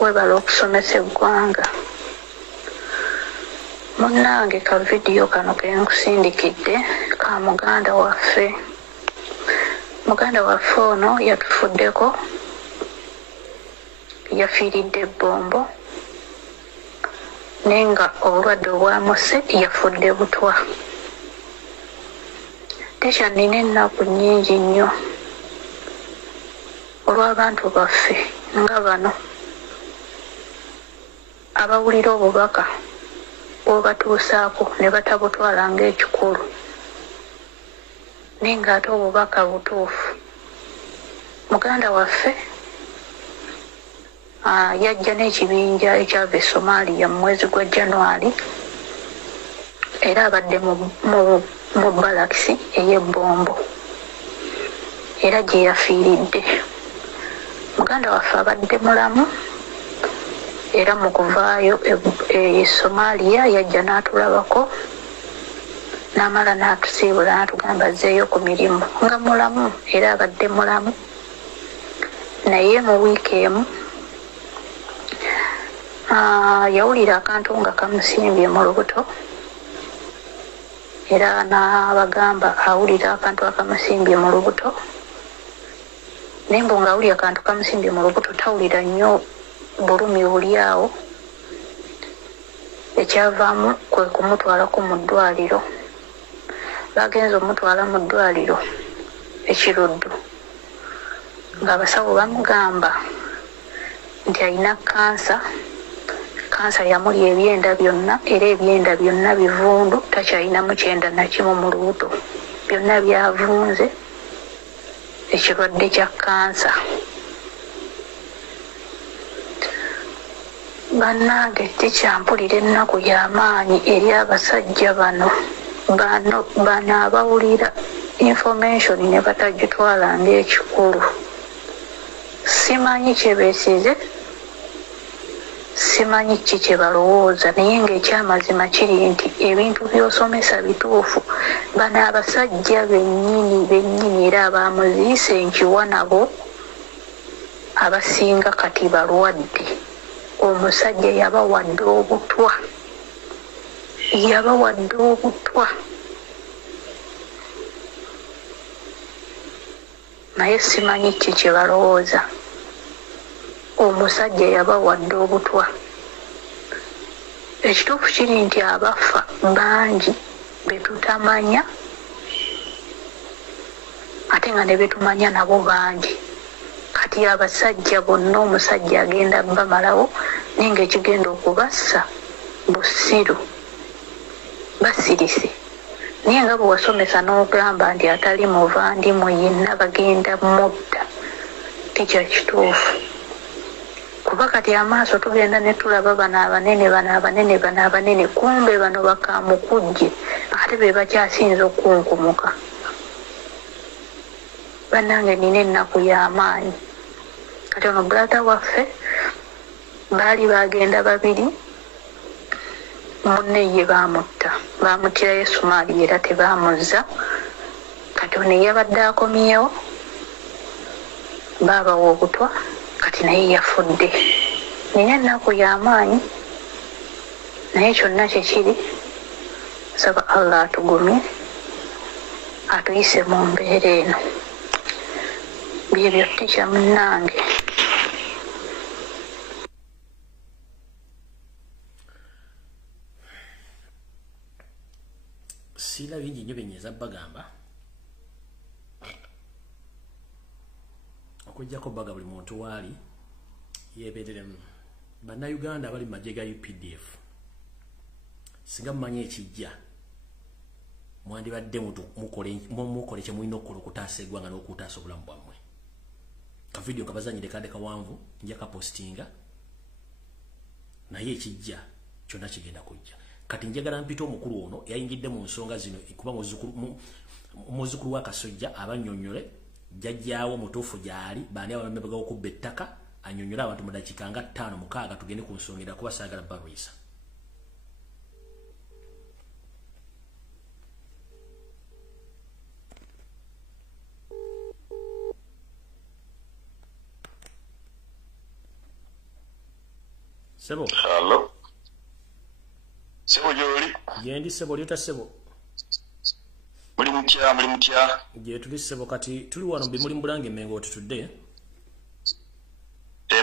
webala okusomesa eggwanga. Munnange ka vidiyo kano ke nkusindikidde ka muganda waffe ono yatufuddeko yafiiridde ebbombo naye nga obulwadde obwamuse yafudde butwa. Tesha nina ennaku nnyingi nnyo olw'abantu baffe nga bano abawulira obubaka bw'obatuusaako ne batabutwala ng'ekikulu naye ng'ate obubaka butuufu. Muganda waffe yajja n'ekibinja ekyava e Somalia mu mwezi gwa January era abadde mu balakisi ey'ebbombo era gye yafiiridde. Muganda waffe abadde mulamu era mu kuvaayo e Somalia yajja n'atulabako n'amala n'atusiibula n'atugamba azzeeyo ku mirimu nga mulamu era abadde mulamu. Naye mu wiiki emu yawulira akantu nga kamusimbye mu lubuto era n'abagamba awulira akantu akamusimbye mu lubuto naye mbu ng'awulira akantu kamusimbye mu lubuto tawulira nnyo bulumi buli awo. Ekyavaamu kwe kumutwalako mu ddwaliro. Bagenze omutwala mu ddwaliro ekiruddu ng'abasawo bamugamba nti alina kansa yamulya ebyenda byonna era ebyenda byonna bivundu takyalinamu kyenda na kimu mu lubuto byonna byavunze ekirwadde kya kansa. Bannange tikyampulira ennaku y'amaanyi eri abasajja bano abawulira information ne batagitwala ng'ekikulu. Simanyi kye beesize, simanyi ki kye balowooza, naye ng'ekyamazima kiri nti ebintu by'osomesa bituufu. Bano abasajja bennyini era abaamuziise enkiwa nabo abasinga kati balwadde. Omusajja yabawadde obutwa. Naye simanyi ki kye balowooza. Omusajja yabawadde obutwa. Ekituufu kiri nti abafa bangi betutamanya ate nga ne betumanya nabo bangi. Kati abasajja bonna omusajja agenda bamalawo naye ng'ekigenda okubassa busiru basirise. Naye nga bwe wasomesa n'ogamba nti atali muvandimu yenna bagenda mutta tikya kituufu. Kuba kati amaaso tugenda ne tulaba bano abanene kumbe bano bakamukujje ate be bakyasinza okunkumuka. Bannange nina ennaku y'amaanyi. Kati ono brata waffe baali bagenda babiri munne ye baamutta baamutirayo Somalia era tebaamuzza. Kati ono yabadde akomyewo baabawa obutwa kati naye yafudde. Nina ennaku y'amaanyi naye kyonna kyekiri saba Allah atugumye atuyise mu mbeera eno. Byebyo tikya munnange. Sira bingi nnyo byenyiza bagamba okujjako baga buli muntu waali yeebereremu. Bannayuganda abali mu magye ga UPDF singa mumanyi ekijja mwandibadde mukole kye mulina okukola okutaasa eggwanga n'okutaasa obulamu bwammwe. Kavidiyo kabazanyire kade kawanvu nja kapostinga naye ekijja kyonna kigenda kujja. Kati njagala mpita omukulu ono yayingidde mu nsonga zino kuba muzzukulu wa Kasojja abannyonnyole jjajjaawo mutuufu gyali baani abamebega okubba ettaka annyonnyole abantu mu dakiika nga 5-6 tugende ku nsonga kuba saagala barwisa. Sebo. Hello. Sebo joli. Yendi sebo liota sebo. Muli mutya. Je tuli sebo kati tuli wano bimuli mbulange mengo tutudde.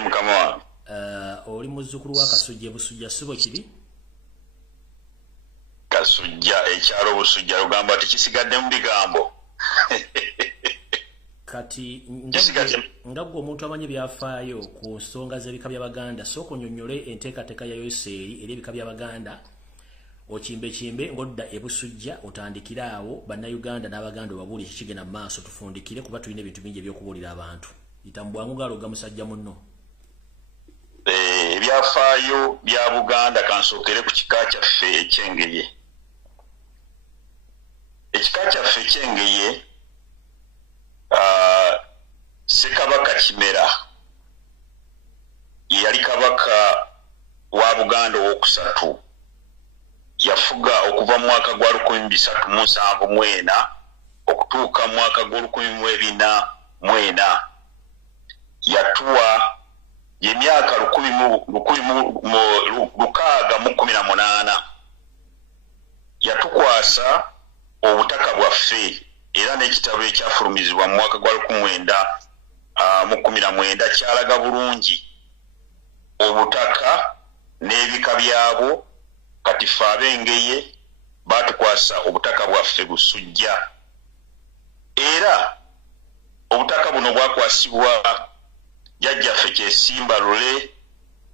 Mukama. Oli muzzukulu wa Kasujja Busujja sebo kiri. Kasujja ekyalo Busujja lugamba ati kisigadde mu bigambo. kati ngaggo omuntu amanyi byafaayo ku nsonga z'ebika by'Abaganda soko nnyonnyole enteekateeka ya yoseeri eri ebika by'Abaganda okimbe ng'odda ebusujja otandikire awo bannayuganda n'Abaganda babuuli kikigenda mu maaso tufundikire kuba tulina ebintu bingi eby'okubuulira abantu yita mu bwangu gaaloga musajja munno. Ebyafaayo bya Buganda kansookere ku kika kyaffe ekyengeye. Ekika kyaffe ekyengeye Ssekabaka Kimera yali kabaka wa Buganda owokusatu yafuga okuva mu mwaka gwa 1379 okutuuka mu mwaka gwa 1404 yatuwa y'emyaka 618 yatukwasa obutaka bwaffe era n'ekitabo ekyafulumizibwa mu mwaka gwa 1919 kyalaga bulungi obutaka n'ebika byabwo kati ffe abengeye batukwasa obutaka bwaffe busujja era obutaka buno bwakwasibwa jjajjaffe Kyesimba Lule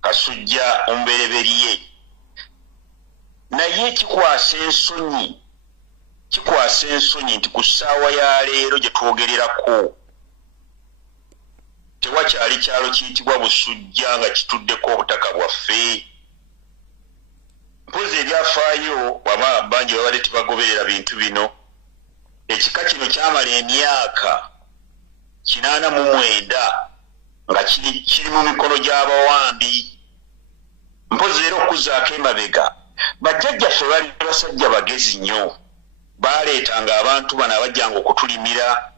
Kasujja Ombereberye naye kikwasa ensonyi nti ku ssaawa ya leero gye twogererako tewakyali kyalo kiyitibwa Busujja nga kituddeko obutaka bwaffe. Mpozi ebyafaayo waba bangi babadde tebagoberera bintu bino. Ekika kino kyamala emyaka 89 nga kiri mu mikono gy'abawambi. Mpozi era okuzaako emabega bajjajjaffe baali basajja bagezi nnyo. Baleetanga abantu bano abajjanga okutulimira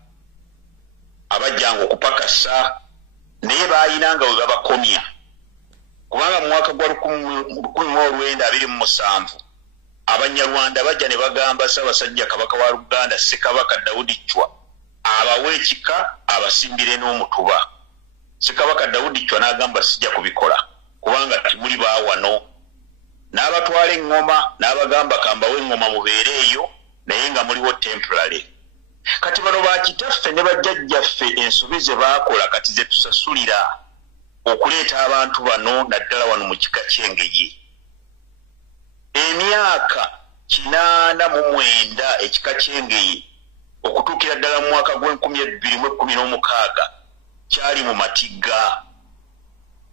abajjanga okupakasa naye baayinanga we babakomya kubanga mu mwaka gwa 1927 Abanyarwanda bajja ne bagamba Ssaabasajja Kabaka wa Luganda Ssekabaka Daudi Chwa abawe ekika abasimbire n'omutuba. Ssekabaka Daudi Chwa n'agamba sijja kubikola kubanga timuli baawano n'abatwala eŋŋoma n'abagamba kambawe eŋŋoma mubeereeyo naye nga muliwo temporary. Kati bano bakitaffe ne bajjajjaffe ensobi ze baakola kati ze tusasulira okuleeta abantu bano naddala wano mu kika ky'Engeye. Emyaka 89 ekika ky'Engeye okutuukira ddala mu mwaka gw'2016 kyali mu matigga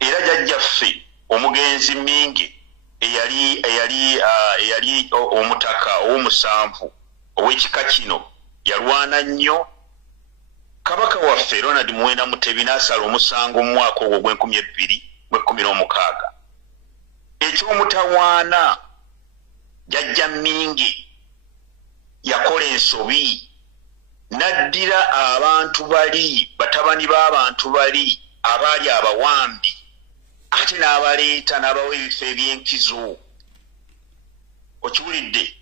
era jjajjaffe omugenzi Mingi eyali omutaka ow'omusanvu ow'ekika kino yalwana nnyo kabaka waffe Ronald Muwenda Mutebi n'asala omusango mu mwaka ogwo gw'2016. Eky'omutawaana jjajja Mingi yakola ensobi n'addira abantu bali batabani b'abantu bali abaali abawambi ate n'abaleeta n'abawa ebifo eby'enkizo. Okiwulidde?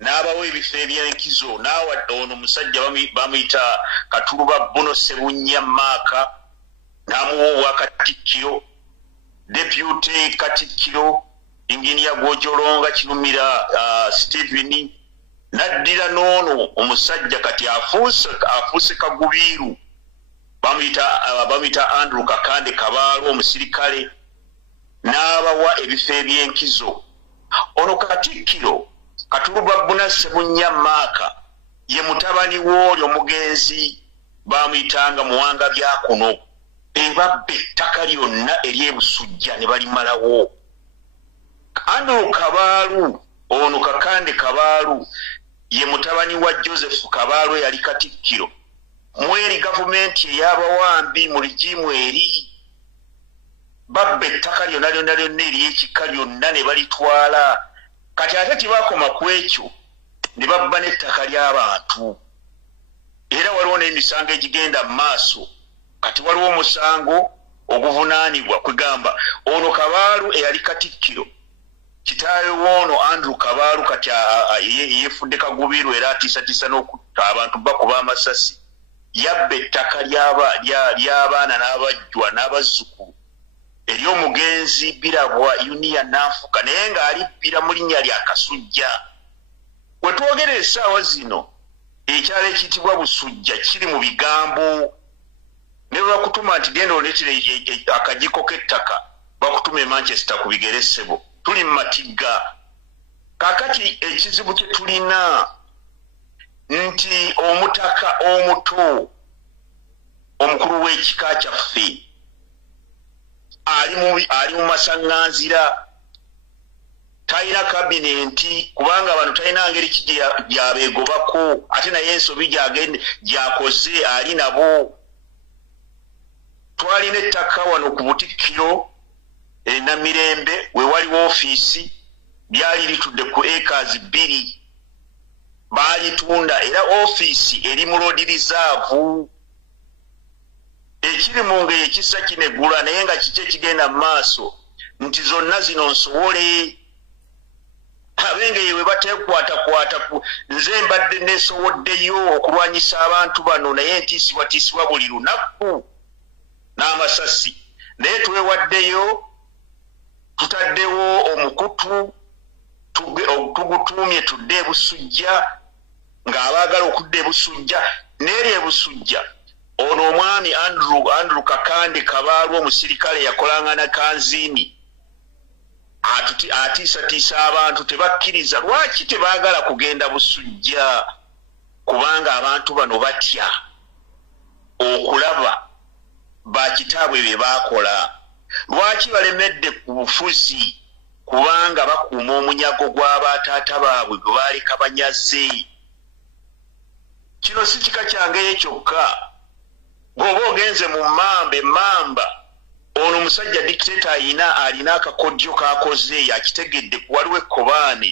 N'abawa ebifo eby'enkizo n'awadde ono omusajja bamuyita Katuluba Buno Sebunnya Maaka n'amuwa obwa Katikkiro, Deputy Katikkiro Inginiya Gwojolonga Kirumira Stephen n'addira n'ono omusajja kati afuuse Kagubiru bamuyita Andrew Kakande Kabaalo omusirikale n'abawa ebifo eby'enkizo. Ono Katikkiro Katuluba Buna Sebunnya Maaka ye mutabani w'olyo omugenzi bamuyitanga Muwanga Byakuno ebabbe ettaka lyonna ery'ebusujja ne balimalawo. Andrew Kabaalu ono Kakande Kabaalu ye mutabani wa Joseph Kabaalu yali Katikkiro mweri gavumenti ey'abawambi mu ligimu eri babbe ettaka lyonna ery'ekika lyonna ne balitwala. Kati ate tibakoma ku ekyo ne babba n'ettaka ly'abantu era waliwo n'emisango egigenda mu maaso. Kati waliwo omusango oguvunaanibwa kwegamba ono Kabaalu eyali Katikkiro kitaawe w'ono Andrew Kabaalu kati yeefudde Kagubiru era atiisatiisa n'okutta abantu bakuba amasasi yabba ettaka ly'abaana n'abajjwa n'abazzukulu ery'omugenzi Birabwa Yunia Nanfuka naye ng'alibbira mu linnya lya Kasujja. We twogera essaawa zino ekyalo ekiyitibwa Busujja kiri mu bigambo ne bakutuma nti genda oletire akajiko k'ettaka bakutuma e Manchester ku bigere ssebo tuli mu matigga kakati ekizibu kye tulina nti omutaka omuto omukulu w'ekika kyaffe ali mu masaŋŋanzira talina kabinenti kubanga abantu talina ngeri ki gy'abeegobako ate naye ensobi gy'akoze ali nabo twalina ettaka wano ku Butikkiro Namirembe we waliwo ofiisi lyali litudde ku acres 2 baalitunda era ofiisi eri mu road reserve ekiri mu ngeri ekisa kinegula naye nga kiki ekigenda mu maaso nti zonna zino nsobole abengeye we batekwatakwata nze mbadde nesoboddeyo okulwanyisa abantu bano naye ntiisibwatiisibwa buli lunaku n'amasasi naye twewaddeyo tutaddewo omukutu tugutuumye tudde e Busujja ng'abaagala okudda e Busujja n'eri e Busujja ono omwami Andrew Kakande Kabaalwa omusirikale yakolanga na kanziini atiisatiisa abantu tebakkiriza lwaki tebaagala kugenda Busujja kubanga abantu bano batya okulaba bakitaabwe bye baakola lwaki balemedde ku bufuzi kubanga bakuuma omunyago gw'abataata baabwe gwe baaleka banyaze kino si kika kyange kyokka bw'oba ogenze mu Mamba ono omusajja dictator alina akakodyo k'akoze yakitegedde waliwo ekkobaane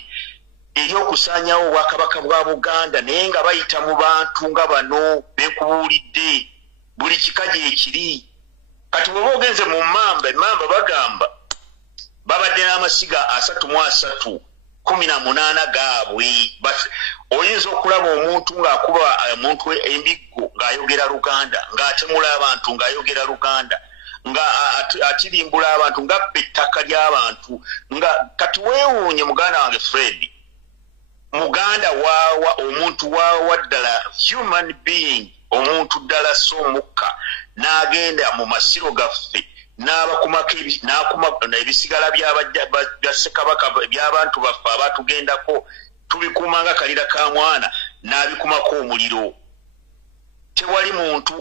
ery'okusaanyawo obwakabaka bwa Buganda naye nga bayita mu bantu nga bano bekubuulidde buli kika gyekiri kati bw'oba ogenze mu Mamba bagamba babadde n'amasiga 33 18 gaabwe oyinza okulaba omuntu ng'akuba omuntu embiggo ng'ayogera Luganda ng'atemula abantu ng'ayogera Luganda nga atirimbula abantu ng'abba ettaka ly'abantu nga kati weewuunye muganda wange Fred muganda waawa omuntu waawa ddala human being omuntu ddala so omukka n'agenda mu masiro gaffe n'abakumako ebisigala bya Ssekabaka by'abantu baffe abatugendako tubikuumanga kalira ka mwana n'abikumako omuliro tewali muntu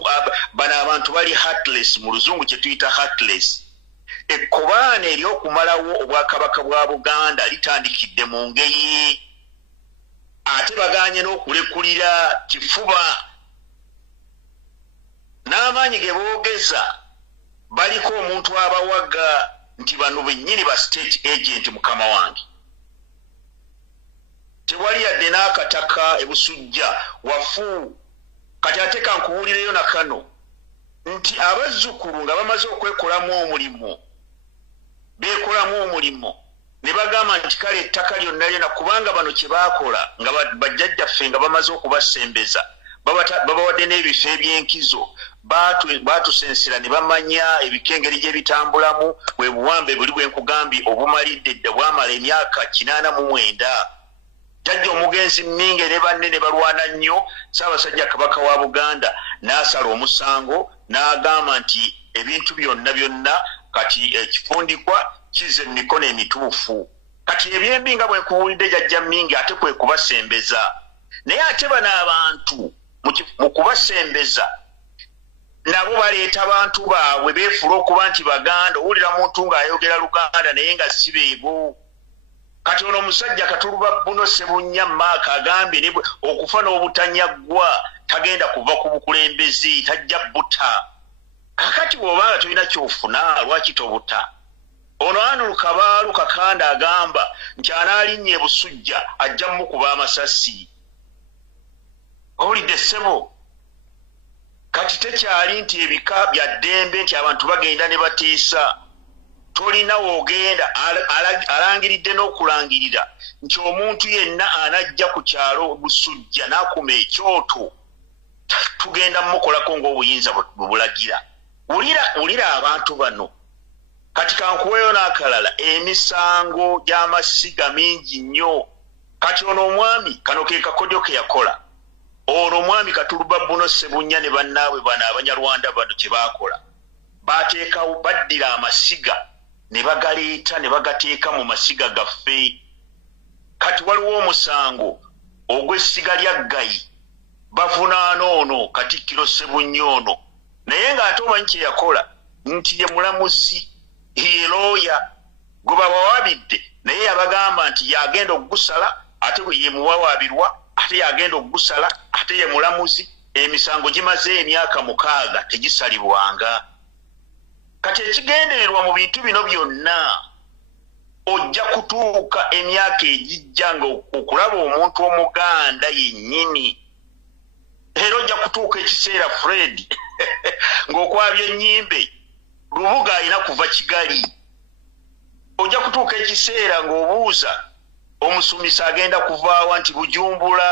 bano abantu bali heartless mu luzungu kye tuyita heartless ekkobaane ery'okumalawo obwakabaka bwa Buganda litandikidde mu ngeri ate baganye n'okulekulira kifuba n'amaanyi ge boogeza baliko omuntu abawaga nti bano bennyini ba state agent mukama wange tewali yadde n'akataka e Busujja wafu kati ate kankubuulireyo na kano nti abazzukulu nga bamaze okwekolamu omulimo ne bagamba nti kale ettaka lyonna kubanga bano kye baakola nga bajjajjaffe nga bamaze okubasembeza babawadde n'ebifo eby'enkizo baatusensera ne bamanya ebikengeri gye bitambulamu bwe buwambe buli bwe nkugambye obumalidde dda bwamala emyaka 89 jjajja omugenzi Mminge ne banne ne balwana nnyo Ssaabasajja Kabaka wa Buganda n'asala omusango n'agamba nti ebintu byonna kati ekifundikwa kize emikono emituufu kati ebyembi nga bwe nkubuulidde jjajja Mminge ate kwe kubasembeza naye ate bano abantu mu kubasembeza nabo baleeta abantu baabwe beefula okuba nti Baganda owulira muntu ng'ayogera Luganda naye nga si beebo kati ono omusajja Katuluba Buno Sebunnya Maaka agambye okufa n'obutanyaggwa tagenda kuva ku bukulembeze tajja buta kakati bw'obanga tolina kyofuna lwaki tobuta ono Andrew Kakande agamba nti anaalinnya e Busujja ajja mukuba amasasi owulidde ssebo kati tekyali nti ebika bya ddembe nti abantu bagenda ne batiisa tolina woogenda alangiridde n'okulangirira nti omuntu yenna anajja ku kyalo Busujja n'akuma ekyoto tugenda mukolako ng'obuyinza bulagira wulira abantu bano kati kankuweyo n'akalala emisango gy'amasiga mingi nnyo kati ono omwami kano ke kakodyo ke yakola ono mwami Katuluba Buno Ssebunya ne bannaabwe bana Abanyarwanda bano kye baakola bateekawo baddira amasiga ne bagaleeta ne bagateeka mu masiga gaffe kati waliwo omusango ogw'essiga lya Ggayi bavunaana ono Katikkiro Ssebunya ono naye ng'ate omanyi kye yakola nti ye mulamuzi ye looya gwe bawawaabidde naye yabagamba nti yagenda okugusala ate ye muwawaabirwa ate yagenda okugusala ate ye mulamuzi emisango gimaze emyaka 6 tegisalibwanga kati ekigendererwa mu bintu bino byonna ojja kutuuka emyaka egijja nga okulaba omuntu omuganda yennyini era ojja kutuuka ekiseera Fred ng'okwabya ennyimbe Lubuga alina kuva Kigali ojja kutuuka ekiseera ng'obuuza omusumisa agenda kuvaawa nti Bujumbura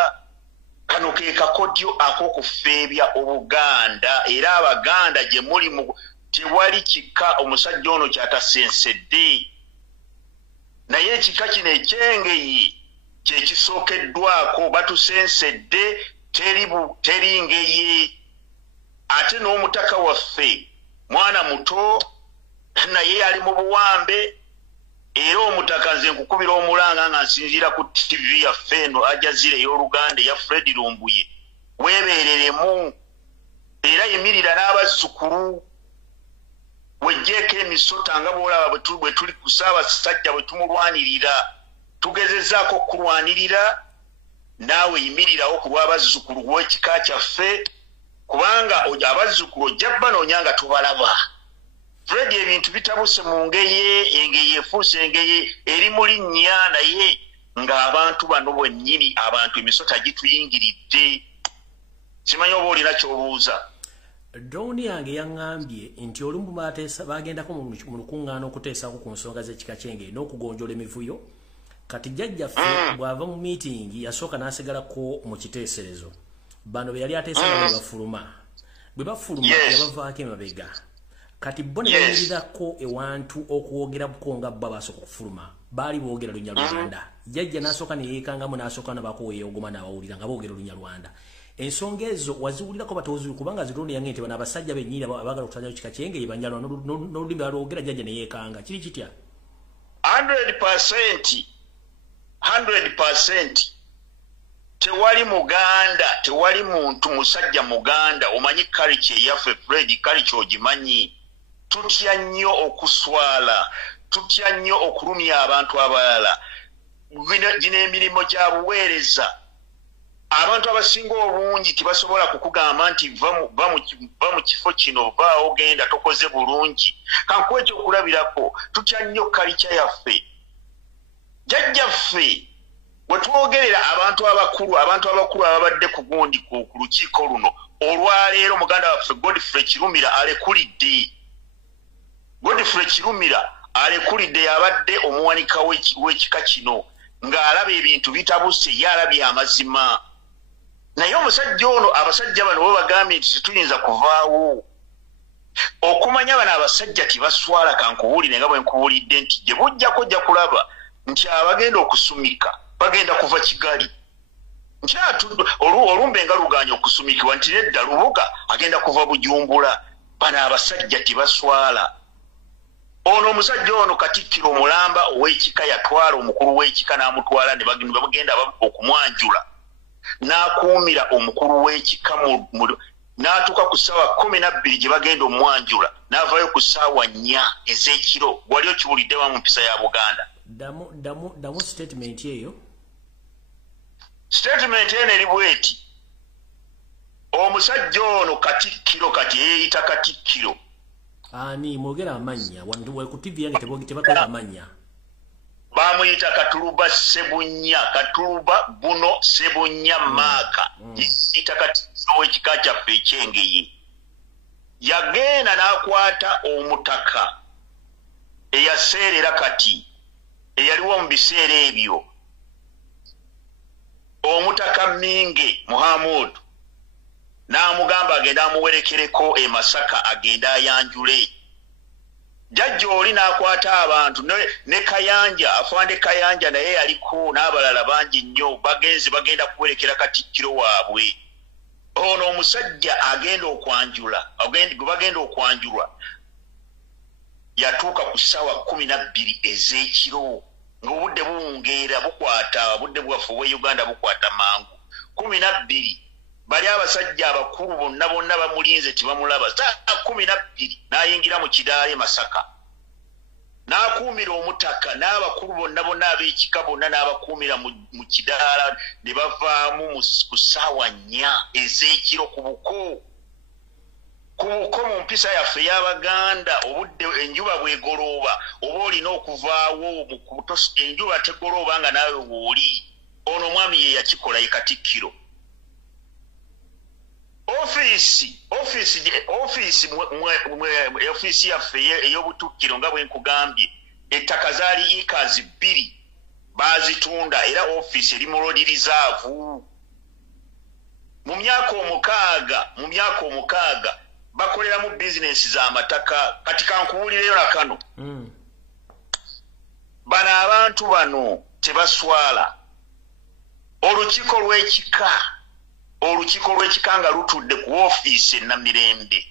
kano ke kakodyo ak'okufeebya Obuganda era Abaganda gye muli mu tewali kika omusajja ono kyatasensedde naye ekika kino ekyengeye kye kisookeddwako batusensedde teri ngeye ate n'omutaka waffe mwana muto naye ali mu buwambe era omutaka nze nkukubira omulanga nga nsinziira ku TV yaffe eno Ajazira ey'Oluganda eya Fred Lumbuye weebereremu era yimirira n'abazzukulu wejjeeko emisota nga bw'olaba bwe tuli ku Ssaabasajja bwe tumulwanirira tugezezzaako okulwanirira naawe yimirirawo ku lw'abazzukulu w'ekika kyaffe kubanga abazzukulu ojja banoonya nga tubalaba Fred ebintu bitabuse mu ngeye engeye efuuse engeye eri mu linnya naye ng'abantu bano bwennyini abantu emisota gituyingiridde simanyi oba olina ky'obuuza Drone yange yaŋŋambye nti olumu bagendako mu lukuŋŋaana okuteesako ku nsonga z'ekika kyenge n'okugonjola emivuyo kati jjajjaffe bw'ava mu meeting yasooka n'asigalako mu kiteeserezo bano be yali ateesa nga bafuluma bwe bafuluma yabavaako emabega kati bo ne bayimirirako ewantu okwogerako nga bba basooka okufuluma baali boogera Lunyalwanda jjajja n'asooka ne yeekangamu n'asooka nabako weeyogoma n'abawulira nga boogera Lunyalwanda ensonga ezo waziwulirako batozi kubanga zirunde yange nti bano abasajja bennyini abagala okusanyayo kika kyenge Banyalwa n'olulimi balwogera jjajja ne yeekanga kiri kitya 100% tewali Muganda tewali muntu musajja Muganda omanyi culture yaffe Fred culture ogimanyi tutya nnyo okuswala tutya nnyo okulumya abantu abalala gino emirimu gya buweereza abantu abasinga obungi tibasobola kukugamba nti va mu kifo kino vaawo genda tokoze bulungi kankuwa ekyokulabirako tutya nnyo culture yaffe jjajjaffe bwe twogerera abantu abakulu ababadde ku gundi ku lukiiko luno olwaleero muganda waffe Godfrey Kirumira alekulidde yabadde omuwanika w'ekika kino ng'alaba ebintu bitabuse yalabye amazima naye omusajja ono abasajja bano bo bagambye nti tetuyinza kuvaawo okumanya bano abasajja tibaswala kankubuulire nga bwe nkubuulidde nti gye bujjako ojja kulaba nti abagenda okusumika bagenda kuva Kigali olumbe nga luganya okusumikibwa nti nedda Lubuga agenda kuva Bujumbura bano abasajja tibaswala ono omusajja ono Katikkiro Mulamba ow'ekika yatwala omukulu w'ekika n'amutwala ne bagenda okumwanjula n'akuumira omukulu w'ekika n'atuuka ku ssaawa 12 gye bagenda omwanjula n'avaayo ku ssaawa 4 ez'ekiro wali okiwuliddewa mu mpisa ya Buganda damu statement eyo statement eno eri bweti omusajja ono Katikkiro kati yeeyita Katikkiro ani mwogera amanya ku TV yange tebakola amanya bamuyita Katuluba Ssebunya Katuluba Buno Ssebunya Maaka yita Katikkiro w'ekika kyaffe ekyengeye yagenda n'akwata omutaka eyaseerera kati eyaliwo mu biseera ebyo omutaka Minge Muhammad n'amugamba agenda amuwerekereko e Masaka agenda ayanjule jjajja oli n'akwata abantu ne Kayanja afande Kayanja naye yaliko n'abalala bangi nnyo bagenda kuwerekera Katikkiro waabwe ono omusajja agenda okwanjula bagenda okwanjulwa yatuuka ku ssaawa 12 ez'ekiro ng'obudde buwungeera bukwata obudde bwaffe obwa Uganda bukwata mangu 12 bali abasajja abakulu bonna bamulinze tibamulaba saa 12 n'ayingira mu kidaala Masaka n'akuumira omutaka n'abakulu bonna ab'ekika bonna n'abakuumira mu kidaala ne bavaamu ku ssaawa 4 ez'ekiro ku buko mu mpisa yaffe y'Abaganda obudde enjuba bwegolooba oba olina okuvaawo enjuba tegolooba nga naawe wooli ono omwami ye yakikola ye Katikkiro ofiisi yaffe ey'obutukkiro nga bwe nkugambye ettaka zaali ikazi 2 baazitunda era ofiisi eri mu road reserve mu myaka omukaaga bakoleramu bizinesi z'amataka kati kankubuulireyo na kano bano abantu bano tebaswala olukiiko lw'ekika nga lutudde ku ofiisi e Namirembe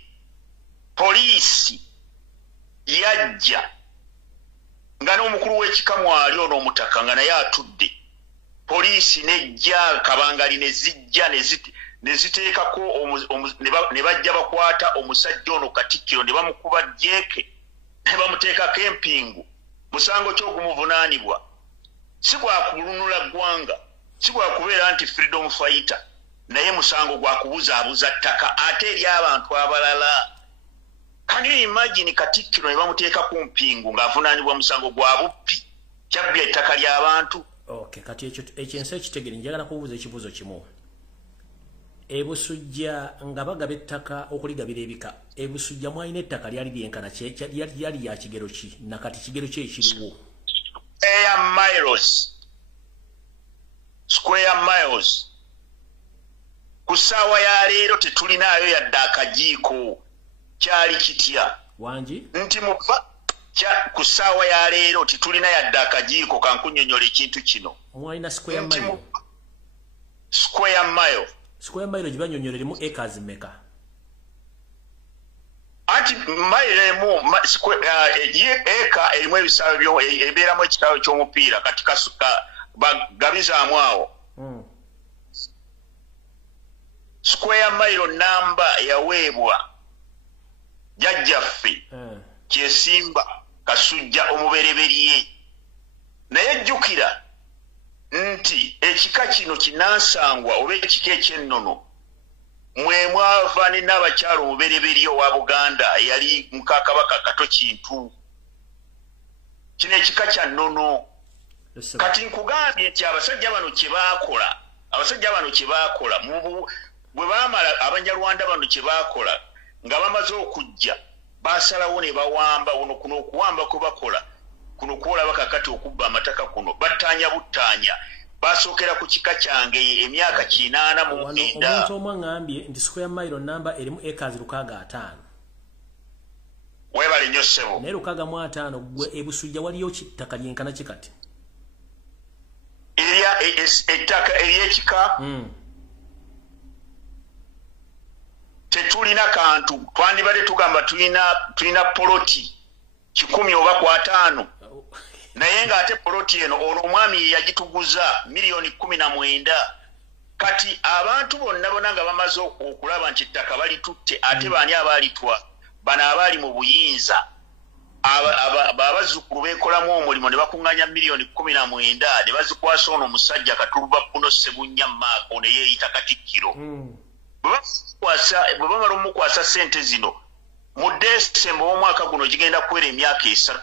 poliisi yajja nga n'omukulu w'ekika mwali ono omutaka nga naye atudde poliisi nejja kabangali ne zijja ne ziteekako ne bajja bakwata omusajja ono Katikkiro ne bamukuba jjeeke ne bamuteekako empingu musango ky'ogumuvunaanibwa si gwa kulunula ggwanga si gwa kubeera nti freedom fighter naye musango gwa kubuzaabuza ttaka ate eri abantu abalala. Can you imagine Katikkiro ne bamuteeka ku mpingu ng'avunaanibwa musango gwa buppi kyabbya ettaka ly'abantu? Okay, kati ekyensi ekitegere njagala kubuuza ekibuuzo kimu. Ebusujja nga bagaba ettaka okuligabira ebika, ebusujja mwalina ettaka lyali lyenkana lyali ya kigero ki nakati kigero ki ekiriwo? Square miles. Ku ssaawa ya leero tetulinayo yadde akajiiko kyali kitya wangi nti ku ssaawa ya leero tetulina yadde akajiiko kankunnyonnyola ekintu kino. Mwalina square mile? Square mile gye bannyonnyola erimu acres meka? Ati mile emu eka erimu ebisaawe ebeeramu ekitaawe ky'omupiira kati bagabizaamu awo. Square mile namba yaweebwa jjajjaffe Kyesimba Kasujja omubereberye, naye jjukira nti ekika kino kinansangwa oba ekika ekyennono mwe mwava ne n'abakyalo omubereberye owa Buganda yali muka Kabaka Kato Kintu. Kino ekika kya nnono. Kati nkugambye nti abasajja bano kye baakola bwe baamala Abanyarwanda bano kye baakola nga bamaze okujja basalawo ne bawamba kuno okuwamba kwe bakola kuno kuolaba kakati okubba amataka kuno battaanya buttaanya basookera ku kika kyange emyaka 89. Omuntu omwe ngambye nti square mile namba erimu acres 605. Webale nnyo ssebo. Naye 605 gwe ebusujja waliyo kittaka lyenkana kikati? Ettaka ery'ekika tetulina kantu, twandibadde tugamba tulina poloti 10 oba 5, naye ng'ate poloti eno ono omwami ye yagituguza $19,000,000. Kati abantu bonna nga bamaze okulaba nti ettaka balitutte ate baani abalitwa bano abali mu buyinza abazzukulu beekolamu omulimu ne bakuŋŋaanya $19,000,000 ne bazikwasa ono omusajja Katuluba Buno Sebunnya Maako ne yeeyita Katikkiro. Bwe bamala omukwasa ssente zino mu Desemba w'omwaka guno gigenda kuwera emyaka 3.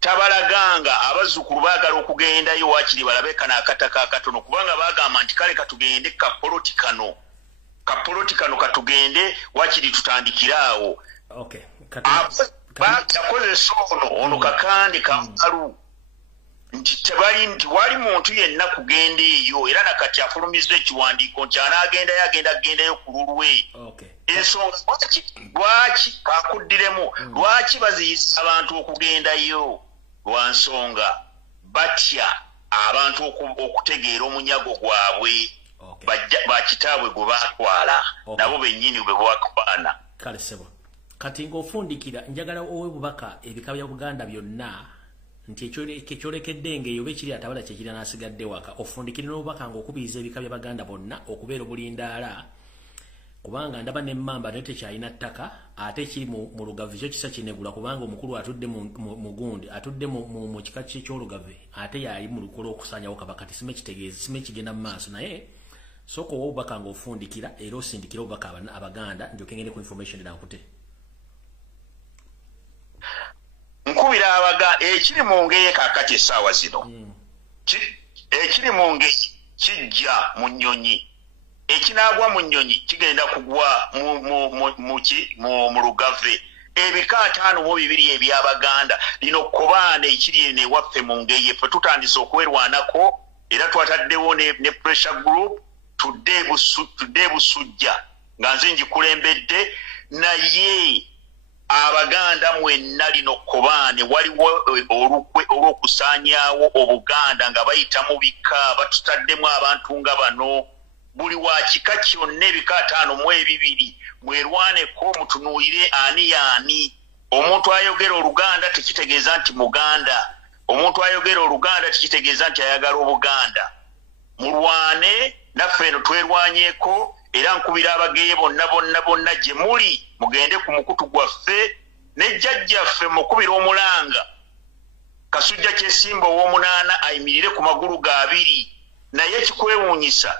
Tabalaganga abazzukulu baagala okugendayo waakiri balabe kano akataka akatono kubanga baagamba nti kale katugende kapoloti kano katugende waakiri tutandikiraawo. Yakozesa ono kakande kamalu nti wali muntu yenna kugenda eyo era nakati afulumizza ekiwandiiko nti agendayo ku lulwe. Ensonga lwaki kakuddiremu lwaki baziyisa abantu okugendayo? Lwa nsonga batya abantu okutegeera omunyago gwabwe. bakitaabwe gwe baatwala nabo bennyini bwe bwakubana kale sebo kati ng'ofundikira njagala owe bubaka ebika bya Buganda byonna nti ekyolekedde ng'eyo be kiri atabala kyekiri n'asigadde waka ofundikire n'obubaka ng'okubiriza ebika bya Baganda bonna okubeera obulindaala kubanga ndaba n'emmamba naye tekyalina ttaka ate ekiri mu Lugave kyo kisa kinegula kubanga omukulu atudde mu gundi atudde mu kika ky'Olugave ate yali mu lukolo okusanyawo Kabaka tisime kitegeeza sime kigenda mu maaso naye soko wo bubaka ng'ofundikira era osindikira obubaka Abaganda njoke ngende ku information nakute nkubira abaga ekiri mu ngeye kakati essaawa zino ekiri mu ngeye kijja mu nnyonyi ekinaagwa mu nnyonyi kigenda kugwa mu Lugave ebika 52 eby'Abaganda lino kobaane ekiri eno ewaffe mu ngeye ffe tutandise okwerwanako era twataddewo ne pressure group tudde Busujja nga nze ngikulembedde naye Abaganda mwenna lino kobaane waliwo olukwe olw'okusaanyaawo Obuganda nga bayita mu bika batutaddemu abantu nga bano buli wa kika kyonna ebika 52 mwerwaneko mutunuulire ani yaani omuntu ayogera Oluganda tekitegeeza nti Muganda omuntu ayogera Oluganda tekitegeeza nti ayagala Obuganda mulwane naffe eno twerwanyeeko era nkubira abageye bonna gye muli mugende ku mukutu gwaffe ne jjajjaffe mukubira omulanga Kasujja Kyesimba ow'omunaana ayimirire ku magulu ga 2 naye kikwewuunyisa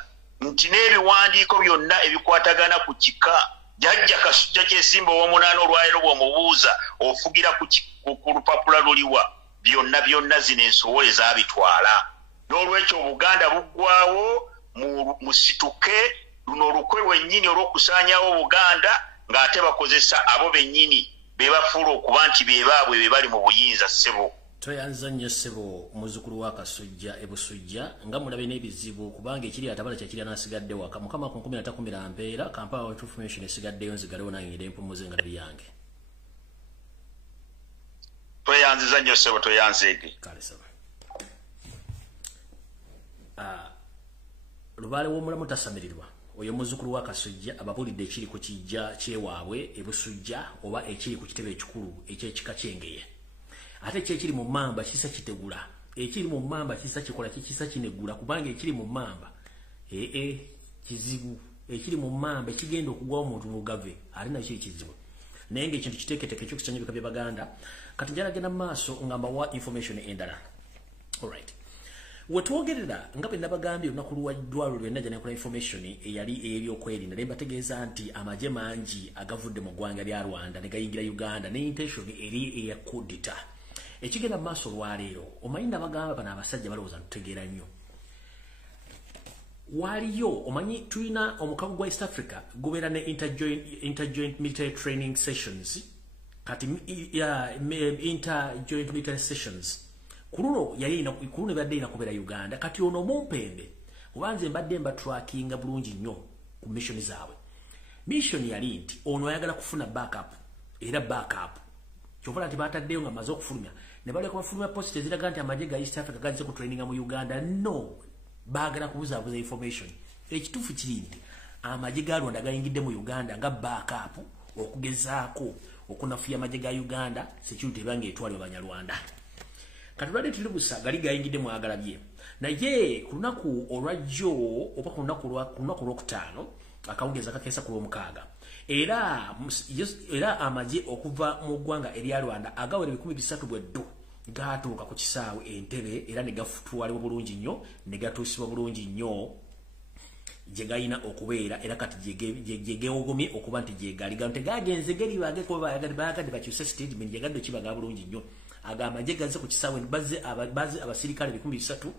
nti n'ebiwandiiko byonna ebikwatagana ku kika jjajja Kasujja Kyesimba ow'omunaana olwaliro bw'omubuuza ofugira ku lupapula luliwa byonna zino ensowole zaabitwala n'olwekyo Obuganda buggwawo musituke luno olukwe lwennyini olw'okusaanyawo Obuganda ng'ate bakozesa abo bennyini be bafuula okuba nti be baabwe be bali mu buyinza ssebo toyanza nnyo ssebo muzzukulu wa Kasujja Ebusujja nga mulabe n'ebizibu kubanga ekiri atabala kyekiri anasigadde waka mukama ku 13 mpeera Kampala Web Information esigaddeyo nzigalewo nangire empumuze nga byange toyanziza nnyo ssebo toyanzeege kale sebo Lubaale w'omulamu tasamirirwa oyo muzzukulu wa Kasujja ababulidde ekiri ku kijja kyewaabwe Ebusujja oba ekiri ku kitebe ekikulu eky'ekika ky'Engeye ate ekiri mu mamba kisa kitegula ekiri mu mamba kisa kikola kisa kinegula kubanga ekiri mu mamba kizibu ekiri mu mamba kigenda okugwa omuntu mu Lugave ali nakyo ekizibu naye ng'ekintu kiteeketeke ekyo kusanya ebika bya Baganda kati njalagenda mu maaso nga mbawa information endala alright wetwogerera nga bwe nabagambye olunaku lwaddwaliro lwenna gyanekola information eyali ey'ebyokwerinda naye mbategeeza nti amagye mangi agavudde mu ggwanga lya Rwanda ne gayingira Uganda ne intention eri eya kudita ekigenda mu maaso olwaleero omanyi nabagamba bano abasajja balowooza tutegeera nnyo waliyo omanyi tulina omukago gwa East Africa gubeera ne interjoint military training sessions kati interjoint military sessions kuruno badde ina kubeera Uganda kati ono mumpembe obanze mbadde mbatrackinga bulungi nnyo ku mission zaabwe mission yali nti ono ayagala kufuna backup era backup kyovola nti bataddeyo nga maze okufulumya ne baleka bafulumya post eziraga nti amagye ga East Africa gaze ku training mu Uganda no baagala kubuzaabuza information ekituufu kiri nti amagye ga Rwanda gayingidde mu Uganda nga backup okugezaako okunafuya amagye ga Uganda security ebange etwali Abanyarwanda katulwadde tuli busa gali gayingidde mu agalabye naye ku lunaku olwajjo oba ku lunaku lwokutaano akawungeza kakeesa ku lwomukaaga era amagye okuva mu ggwanga erya Rwanda agawera 300 bweddu gatuuka ku kisaawe Entebbe era ne gafutwalibwa bulungi nnyo ne gatuusibwa bulungi nnyo gye galina okubeera era kati gye gewogomye okuba nti gye gali gano tegagenze geri bagadde bakyuse statement gye gadde kibaga bulungi nnyo agamaje gaze ku kisaawe baze abasirikale 300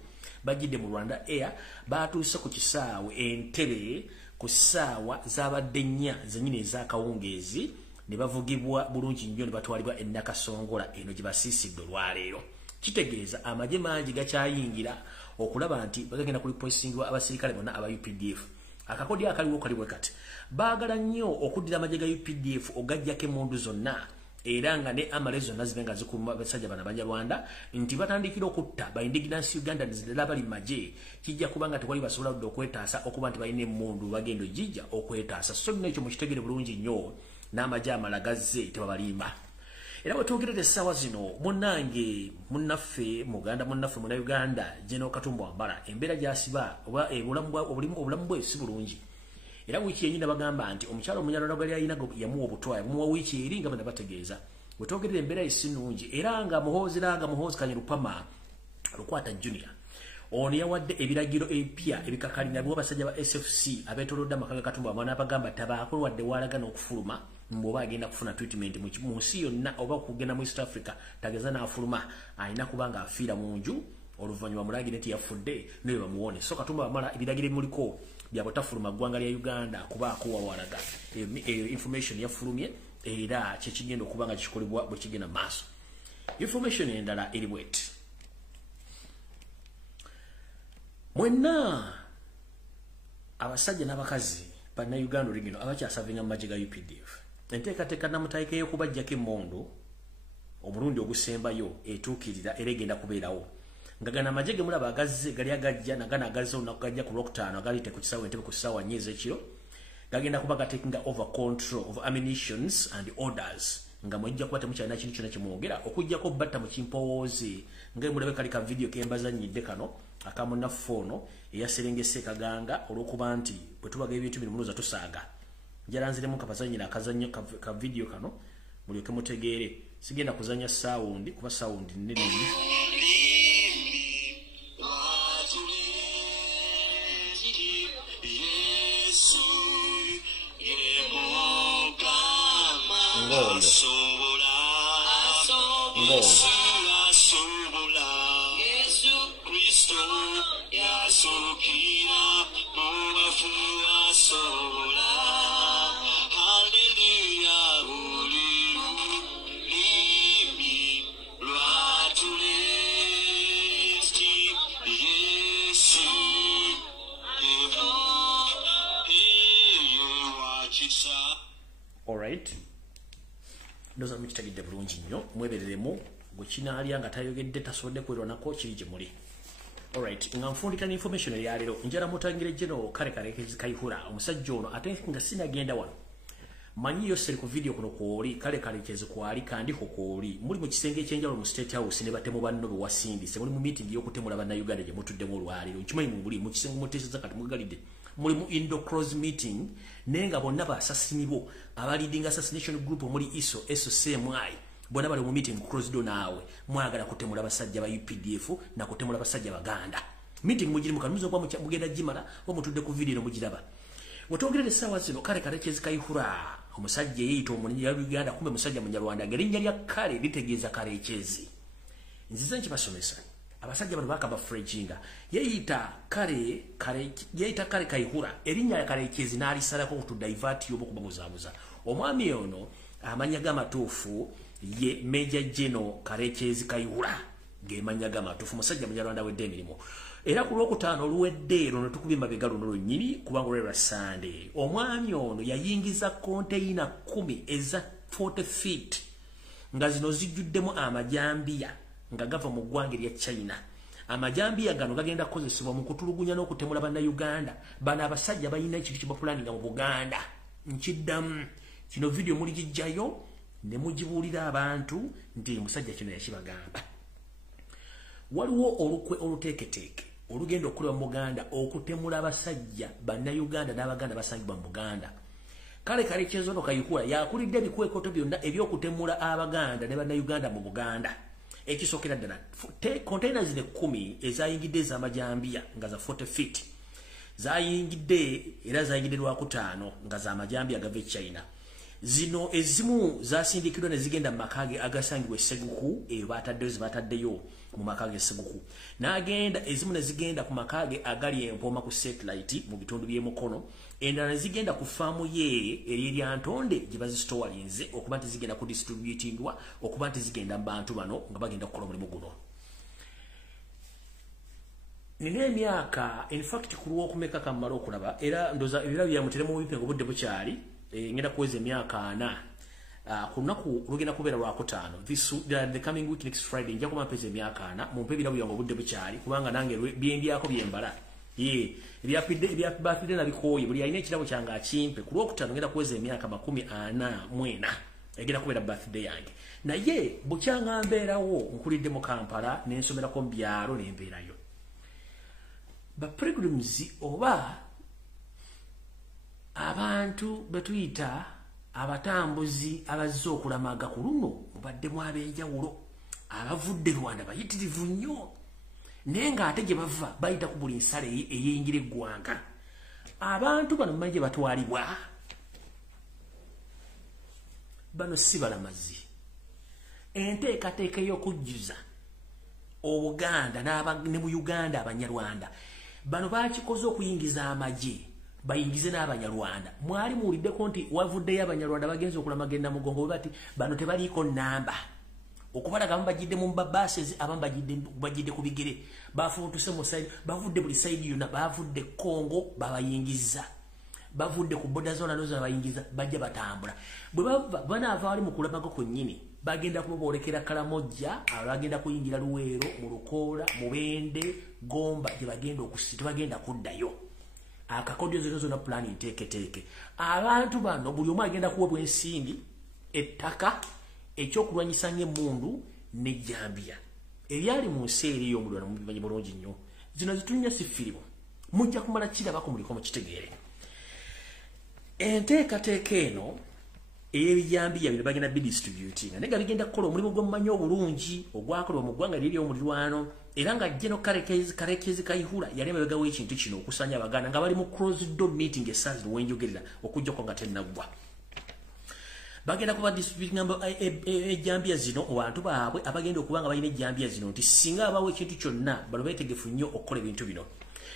bajidde mu Rwanda Air batuuse ku kisaawe Entebbe ku ssaawa z'abadde nnya zenyine ez'akawungeezi ne bavugibwa bulungi nnyo ne batwalibwa Nakasongola eno gye basiisidde olwaleero kitegeeza amagye mangi gakyayingira okulaba nti bagenda ku repostingwa abasirikale bonna aba UPDF akakodi akaliwo kali bwe kati baagala nnyo okuddira amagye ga UPDF ogajjako emmundu zonna era nga ne amalezo nazibenga zikuma basajja bana Banyarwanda nti batandikira okutta ba indigenous Uganda ndizidala bali maje kijja kubanga tewali basobola okwetaasa okuba nti bayine emmundu bagendo jijja okwetaasa so n'ekyo mukitegere bulungi nnyo n'amaje amalagaze tebabalimba era bwetwogerera essaawa zino munnange munnaffe muganda munnaffe muna Uganda General Katumba Wambala embeera gyasiba oba obulamu bwe si bulungi era wiiki yenyina bagamba nti omukyalo omunyalala gali ayina yamuwa obutwaya bumuwa wiiki eri nga bana bategeeza bwetwogerera embeera esinungi era nga muhoozi Kanyi Lupama Lukwata Junior ono yawadde ebiragiro ebipya ebikakalina abasajja ba SFC abeetolodde amaka ga Katumba Wambala n'abagamba tabaako wadde waalagana okufuluma mboba agenda kufuna treatment mu nsi yonna oba kugenda mu East Africa tageza n'afuluma alina kubanga afiira mu nju oluvannyuma mulagire nti yafudde naye bamuwone so Katumba Wambala ebiragiro ebimuliko byabutafuluma ggwanga lya Uganda kubaako wawalaga information yafulumye era kyekigenda okuba nga kikolebwa bwe kigenda maaso information endala eri bweti mwenna abasajja n'abakazi bana Uganda olingino abakyasavinga mu magye ga UPDF enteekateeka namutaayika y'okubajjako emmondo omulundi ogusembayo etuukirira era egenda kubeerawo nga gana amagye ge mulaba agazze gali agajja nagana agazze olunaku gajja ku Lwokutaano agalite ku kisaawe entebe ku kisaawa nnyezi ekiro gagenda kuba gatekinga over control of ammunitions and orders nga mwejja kuba temukyalina kintu kyonna kimwogera okujjako batta mu kimpowoozi nga mulabe kali ka video kembazannyidde kano akamunaffe ono eyaserengese Kaganga olw'okuba nti bwe tubaga ebintu bino muluza tusaaga njalanziremu kapazannyira akazannyo ka video kano mulyoke mutegeere sigenda kuzannya sound kuba sound nnene ndoza mukitagidde bulungi nnyo mwebereremu gwe kinaalya nga tayogedde tasobodde kwerwanako kiri gye muli alright nga nfundika information ya leero njala mutangire General Kalekezi Kayihura omusajja ono ate nga sinagenda wano manyi yoseri ku video kuno kwoli Kalekezi kwali kandiko kwoli muri mu kisenge ekyenjalo mu State House ne batemu banno be wasindise muri mu meeting y'okutemula bana Uganda gye mutuddemu olwaliro nkimanyi mu buli mu kisenge muteseza kati mugalide muri mu Indo Cross meeting nenga bonna basasinibo abalidinga assassination group muri SOCMI bonna bali mu meeting cross do naawe mwagala kutemula basajja ba UPDF na kutemula basajja baganda meeting mujiri mukanuzo kwa mugenda jimala omutudde ku video mujiraba wotogere sawa zino Kalekezi Kayihura omusajja yeito omunya Uganda kumbe musajja munyarwanda gerinnya lya kale litegeeza Kalekezi nzize nkibasomesa abasajja bano bakaba frejinga yeita kale Kayihura erinnya ya Kalekezi n'alisalako kutudivert yobo kubabuzabuza omwami ono amanya gamatuufu ye Major General Kalekezi Kayihura gemanya gamatuufu musajja munyarwanda wedde emirimu era ku Lwokutaano oluwedde ero netukubimba begalo nnyini kubanga olwera Sunday omwami ono yayingiza container 10 eza 40 feet nga zino zijjuddemu amajambiya nga gava mu ggwanga lya China amajambiya gano gagenda kukozesebwa mu kutulugunya n'okutemula banna Uganda bana abasajja balina ekintu kye bapulaninga mu Buganda nkiddamu kino video muli gijjayo ne mugibuulira abantu nti musajja kino yakibagamba waliwo olukwe oluteeketeeke olugenda okukolebwa mu Buganda okutemula abasajja banna Uganda n'Abaganda basangibwa mu Buganda Kalekezi ono Kayihura yakulidde ebikwekoto byonna ebyokutemula Abaganda ne banna Uganda mu Buganda ekisookera ddala containers 10 ezayingidde ez'amajambiya nga za 40 feet zayingidde era zayingidde Lwakutaano nga za amajambiya agava e China zino ezimu zasindikirwa ne zigenda mu makage agasangibwa Seguku bataddeyo mu makage Seguku n'agenda ezimu ne zigenda ku makage agali empoma ku satellite mu bitundu by'emukono endala ne zigenda ku faamu ye erya Ntonde gye bazisitowalinze okuba nti zigenda ku distributingwa okuba nti zigenda mu bantu bano nga bagenda kukola omulimu guno nina emyaka in fact ku Lwokumeka kammala okulaba era ndoza ebirabo bya muteremu bipengo budde bukyali ngenda kuweza emyaka 4 kunaku lugenda kubeera lwakutaano the coming week next Friday nja kumapeza emyaka 4 mumpe ebirabo obudde bukyali kubanga nange byembyako byembala ebya birthday nabikooye buli alina ekirabo kyange akimpe ku lwokutaano ngenda kuweza emyaka 44 egenda kubeera birthday yange naye bukyanga mbeerawo nkulidde mu Kampala n'ensomerako mu byalo n'embeerayo ba pilgrims oba abantu betuyita abatambuzi abazze okulamaga ku luno mubaddemu ab'enjawulo abavudde Rwanda bayitirivu nnyo naye ng'ate gye bava bayita ku buli nsala ey'enjira eggwanga abantu bano mumanyi gye batwalibwa bano si balamazi enteekateeka ey'okujjuza Obuganda ne mu Uganda Abanyarwanda bano bakikoze okuyingiza amagye bayingize n'Abanyarwanda mwali muwuliddeko nti wavuddeyo Abanyarwanda bagenze okulamaga Namugongo bati bano tebaliiko namba okubalaga bajidde mu babases abamu bajidde ku bigere bafuutuse mu side bavudde buli side yonna bavudde Congo babayingiza bavudde ku boda zona noza bayingiza bajja batambula bwe bava banaava wali mu kulamaga ku nnyini bagenda kuboolekera Kalamojja abagenda kuyingira Luweero mu Lukoola mu Bende Gomba gye bagenda okusita bagenda kuddayo akakodyo zona plan nteeketeeke abantu bano buli omu agenda kuweebwa ensimbi ettaka ekyokulwanyisa ng'emmundu n'ejjambiya ebyali mu nsi eri y'omulwana mubimanyi bulungi nnyo zino zitunya si firimu mujja kumala kirabako muliko mukitegeere enteekateeka eno ey'ebijambiya bino bagenda bidistributinga naye nga bigenda kukola omulimu gw'omumanyi obulungi ogwakolebwa mu ggwanga liri omulirwano era nga General Karekezi Kayihura yali emabega w'ekintu kino okusanya Abaganda nga bali mu closed door meeting essaazi wenjogerera okujjako nga tennaggwa bagenda kuba distributing ejjambiya zino abantu baabwe abagenda okuba nga balina ejjambiya zino nti singa abawo ekintu kyonna bano beetegefu nnyo okukola ebintu bino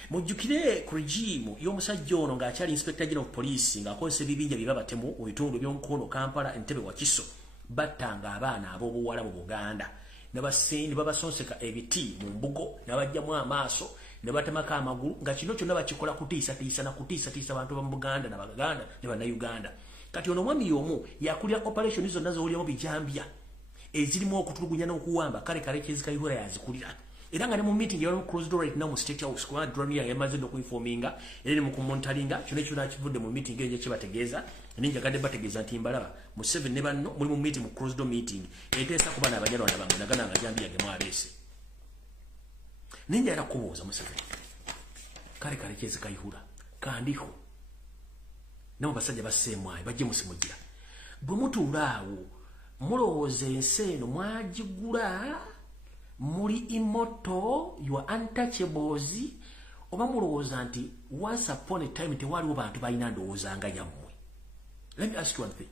mujjukire ku regime y'omusajja ono ng'akyali Inspector General of Police ng'akozesa ebibinja bye babatemu mu bitundu by'omukono Kampala Entebbe Wakiso battanga abaana ab'obuwala mu Buganda ne babasonseka ebiti mu mbugo ne bajjamu amaaso ne batemako amagulu nga kino kyonna bakikola kutiisatiisa na kutiisatiisa abantu ba mu Buganda n'Abaganda ne Bannayuganda kati ono mwami y'omu yakulira operation zonna z'owuliramu bijambya ezirimu okutulugunya n'okuwamba kale Karekezi Kayihura yazikulira era nga ne mu meeting yali mu closed door right now mu State House kwa drone yamaze n'okuinforminga era ne mu kumontalinga kyonna kyonna kivudde mu meeting eyo kyebategeeza ninjagadde bategeeza nti mbalaba mu 7 ne banno muli mu meeting mu closed door meeting eteesa kuba n'Abanyarwanda bange nagana nga jambiya ge mwabeese ninja era kubuuza Museveni kale Karekezi Kayihura kandiho nabo basajja basemwayo bajje musimugira bwe mutuula awo mulowooza ensi eno mwagigula muli imoto you are untouchables oba mulowooza nti once upon a time tewaliwo bantu balina ndowooza nga yammwe let me ask you one thing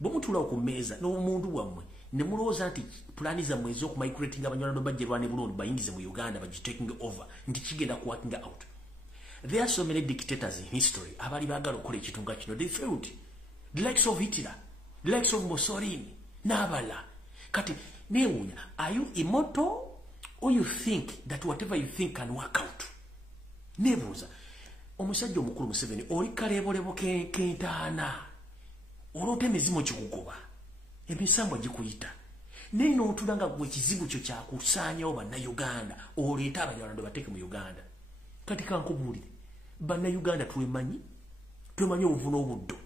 bwe mutuula okumeeza n'omundu wammwe ne mulowooza nti pulaani zammwe ez'okumigrating Abanyarwanda bajjerwane Burundi bayingize mu Uganda bagitaking over nti kigenda ku working out. There are so many dictators in history. Abali bagala okukola ekitunga kino. They failed. The likes of Hitler, the likes of Mussolini, n'abala. Kati newunya, are you immortal or you think that whatever you think can work out? Nebuuza. Omusajja omukulu Museveni oli kaleebolebo kentaana. Oloopa emizimu kikugoba. Emisambo gikuyita. Naye n'otulanga gwe ekizibu kyo kyakusaanyawo Bannayuganda oleeta Abanyarwanda bateeke mu Uganda. Kati kankubuulire Bannayuganda twemanyi obuvu n'obuddo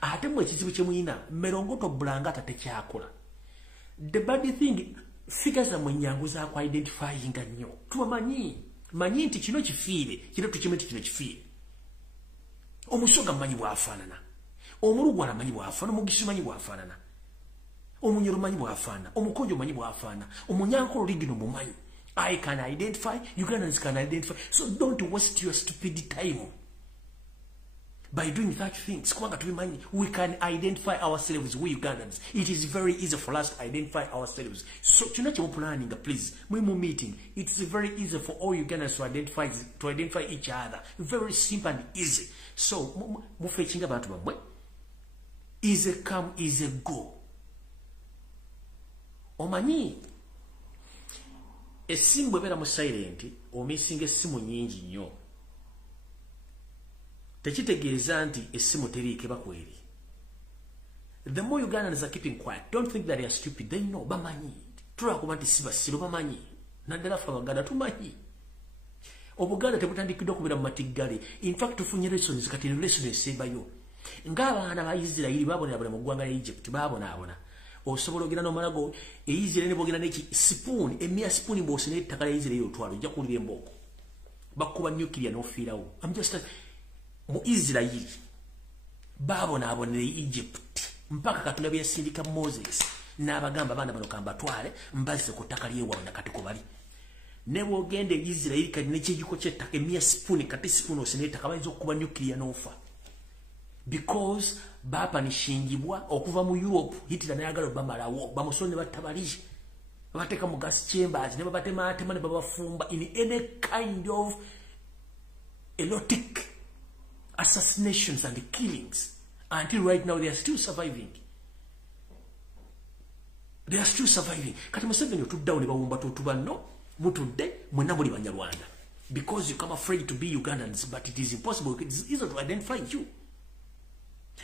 ate mu ekizibu kye muyina merongoto bulangata tekyakola. The bad thing figures zammwe ennyangu zaku identifyinga nnyo manyi nti kino kifiire kino tukimenti kino kifiire. Omusoga mmanyi bw'afaanana, omulugwala manyi bw'afaanana, omugisi manyi bw'afaanana, omunyoro manyi bw'afaanana, omukonjo manyi bw'afaanana, omunyankolo ligino mumanyi. I can identify, Ugandans can identify. So don't waste your stupid time by doing such things. We can identify ourselves, we Ugandans. It is very easy for us to identify ourselves. So tunacho planning, please. Mwimu meeting. It's very easy for all Ugandans to identify each other. Very simple and easy. So mufechinga bantu bamwe. Easy come, easy go. Omanyi. Esimu bwebera mu silent omisinga essimu nyingi nnyo. Tekitegeeza nti essimu teriike bakweri. The more Ugandans are keeping quiet, don't think that they are stupid. They know. Bamanyi. Tulakubanti sibasiro bamanyi. Naddala fa Baganda tumanyi. Obuganda tebutandikidwa kubeera mu matiggale. In fact, tufunye lessons kati lesson esembayo. Ng'abaana ba Isirayiri babonerabona mu ggwanga lya Egypt babonaabona. Osobola ogenda n'omalago Isirayiri ne bogenda n'eki spoon, emia spoon mbose n'ettaka lya Isirayiri otwalo ojja kuwulira embooko. Bakuba nuclear n'ofiirawo. I'm just mu Isirayiri babonaabonera Egypt mpaka Katonda bye yasindika Moses n'abagamba abaana bano kambatwale mbazze ku ttaka ly'ewaabwe na kati ko bali. Ne bwogenda Isirayiri kati n'ekijjuko ky'ettaka emia spoon kati spoon ose n'ettaka bayinza okukuba nuclear n'ofa. Because bapanishingibwa okuva mu Europe Hitler n'ayagala bamalawo bamusonde batabali bateeka mu gas chambers ne babatema ne babafumba in any kind of erotic assassinations and killings until right now they are still surviving. They are still surviving. Kati Museveni otuddawo ne bawumba tutubanno mutudde mwenna muli Banyarwanda because you come afraid to be Ugandans, but it is impossible. It is easy to identify you.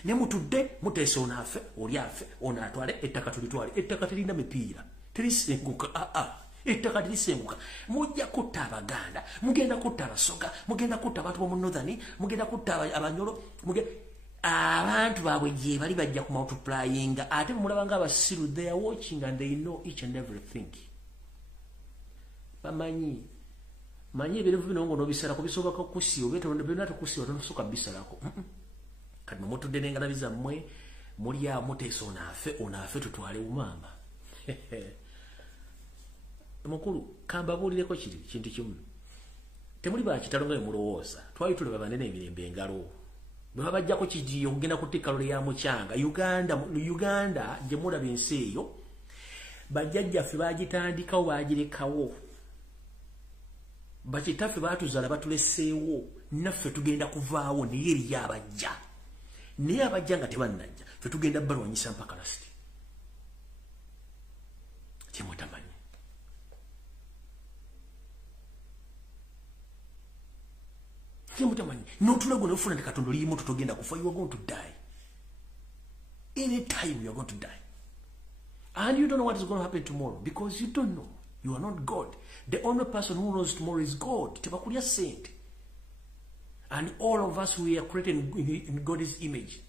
Ne mutudde muteesa onaafe oli afe onaatwale ettaka tulitwale ettaka terina mipiira terisenguka ettaka terisenguka mujja kutta Abaganda mugenda kutta Abasoga mugenda kutta abantu b'omu Northern mugenda kutta Abanyoro abantu baabwe gye bali bajja ku multiplying ate mulaba ng'abasiru they are watching and they know each and everything. Bamanyi manyi ebintu bino ng'onoobisala kubisoboka kusiyo byonna tukusiyo tonosoka bisalako. Kati mutudde n'engalabi zammwe muli awo muteesa onaafe tutwale umamba. Mukulu kambabuulireko kiri kintu kimu. Temuli bakitalo nga mulowooza. Twali tulaba banene emirembe engalo. Bwe babajjako kigiyo kugenda kutikka lole ya mukyanga. Uganda gye mulaba ensi eyo bajjajjaffe baagitandikawo baagirekawo. Bakitaffe baatuzaala batuleseewo naffe tugenda kuvaawo naye eriyo abajja. Naye abajja nga tebannajja ffe tugenda balwanyisa mpaka lasiti. Kyemutamanyi. Kyemutamanyi. N'otulago n'ofuna nti Katonda liyimu tutogenda kufa. You are going to die. Anytime you are going to die. And you don't know what is going to happen tomorrow because you don't know. You are not God. The only person who knows tomorrow is God. Tebakulya saint. And all of us we are created in God's image.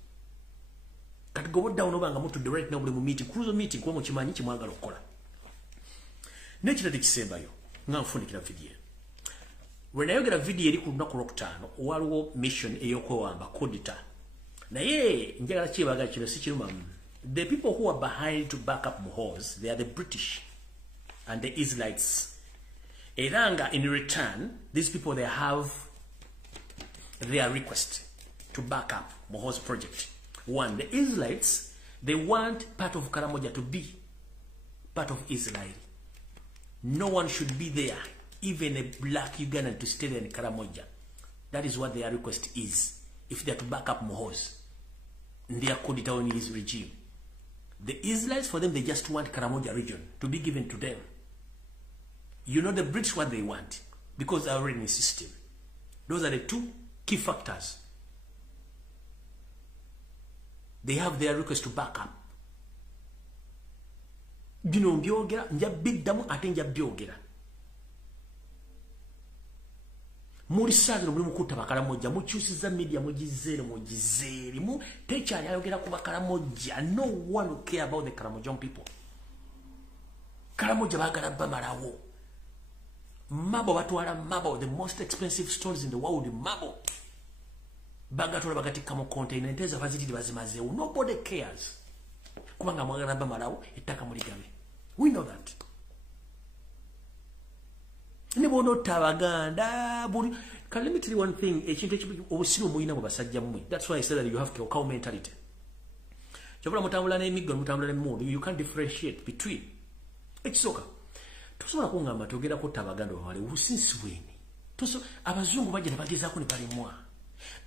Kati go down obanga mutudde right now buli mu meeting cruise meeting kwa mukimanyi kimwagala okukola. Nekirate kisembayo nga nfundikira video. When ayogera video eri ku lunaku lwokutaano waliwo mission ey'okwewamba kodita. Naye njagala kyebaagala kino si kirumamu. The people who are behind to back up Muhoozi, they are the British and the Israelites. Eranga in return, these people they have their request to back up Muhoozi project. One, the Israelites, they want part of Karamoja to be part of Israel. No one should be there, even a black Ugandan to stay there in Karamoja. That is what their request is. If they are to back up Muhoozi, their Koditaonese regime. The Israelites, for them, they just want Karamoja region to be given to them. You know the British what they want, because they are already in the system. Those are the two key factors. They have their request to back up. Bino mbyogera nja biddamu ate nja byogera. Muri saagiro muri mukuta Bakaramoja mukyusiza media mugizeeri mu tekyali ayogera ku Bakaramoja. No one will care about the Karamoja people. Karamoja baagala bamalawo. Mabo batwala mabo, the most expensive stores in the world, mabo. Bagatola bagatika mu container nteza faziti bazimazeewo. Nobody cares. Kubanga mwagala bamalawo ettaka muligabe. We know that. Nebono Abaganda buli. Let me tell you one thing. Ekintu obusiru muyina mu basajja mmwe. That's why I said that you have cow mentality. Kyobula mutambula n'emiggo mutambula n'emmundu. You can't differentiate between. Ekisoka. Tusobola kungamba togera kutta Abaganda wale usinsi bweni. Abazungu bajja ne bagezaako ne balimwa.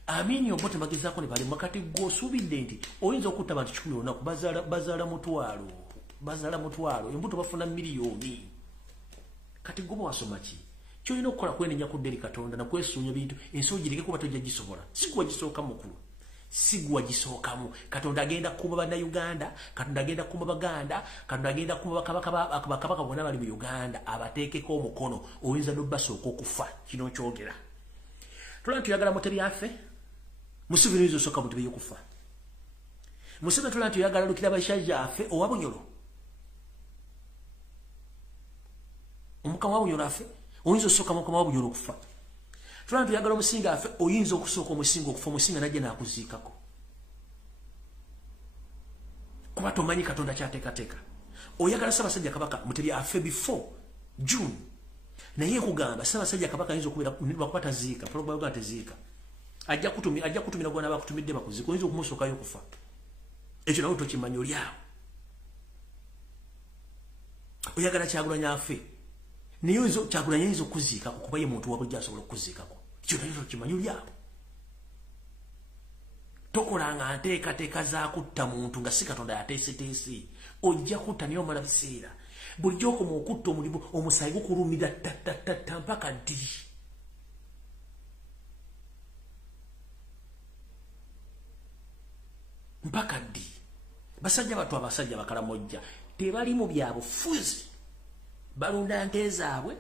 Amini obote bagezaako ne balimwa kati gwosuubidde nti oyinza okutta abantu 10 olunaku bazaala mutwalo embuto bafuna miliyoni. Kati gobo wasoma ki? Kyolina okukola kwenenya ku dderi Katonda na kwesuunya bintu ensi ogireke kuba tojja gisobola. Si kuba gisooka mukulu. sigwa gisookamu katonda agenda kuba bana Uganda katonda agenda kuba baganda katonda agenda kuba kabaka bonna bali mu Uganda abateekeko omukono oyinza n'obasooka okufa kino kyogera tulana tuyagala muteri afe Museveni oyinza osooka mu tebe y'okufa Museveni tulana tuyagala Lukira Bashaija afe owa Bunyoro omukama wa Bunyoro afe oyinza osooka mukama wa Bunyoro okufa tulana tuyagala Omusinga afe oyinza okusooka Omusinga okufa Omusinga najja n'akuziikako kuba tomanyi katonda kyateekateeka oyagala Ssaabasajja Kabaka Mutebi afe before June naye kugamba Ssaabasajja Kabaka ayinza okubeera lwakuba taziika pulogulamu teziika ajja kutumira gwana bakutumidde bakuziika oyinza okumusookayo okufa ekyo nawe tokimanyi oli awo oyagala Kyagulanyi afe naye Kyagulanyi ayinza okuziikako kuba ye muntu wabujja asobola okuziikako ekyo naye tokimanyi oli awo tokolanga nteekateeka za kutta muntu nga si katonda yateeseteese ojja kutta naye omala biseera bulijjo okoma okutta omulimu omusaayi gukulumira tatatata mpaka ddi mpaka ddi basajja batu abasajja bakalamojja tebali mu byabufuzi balunda nte zaabwe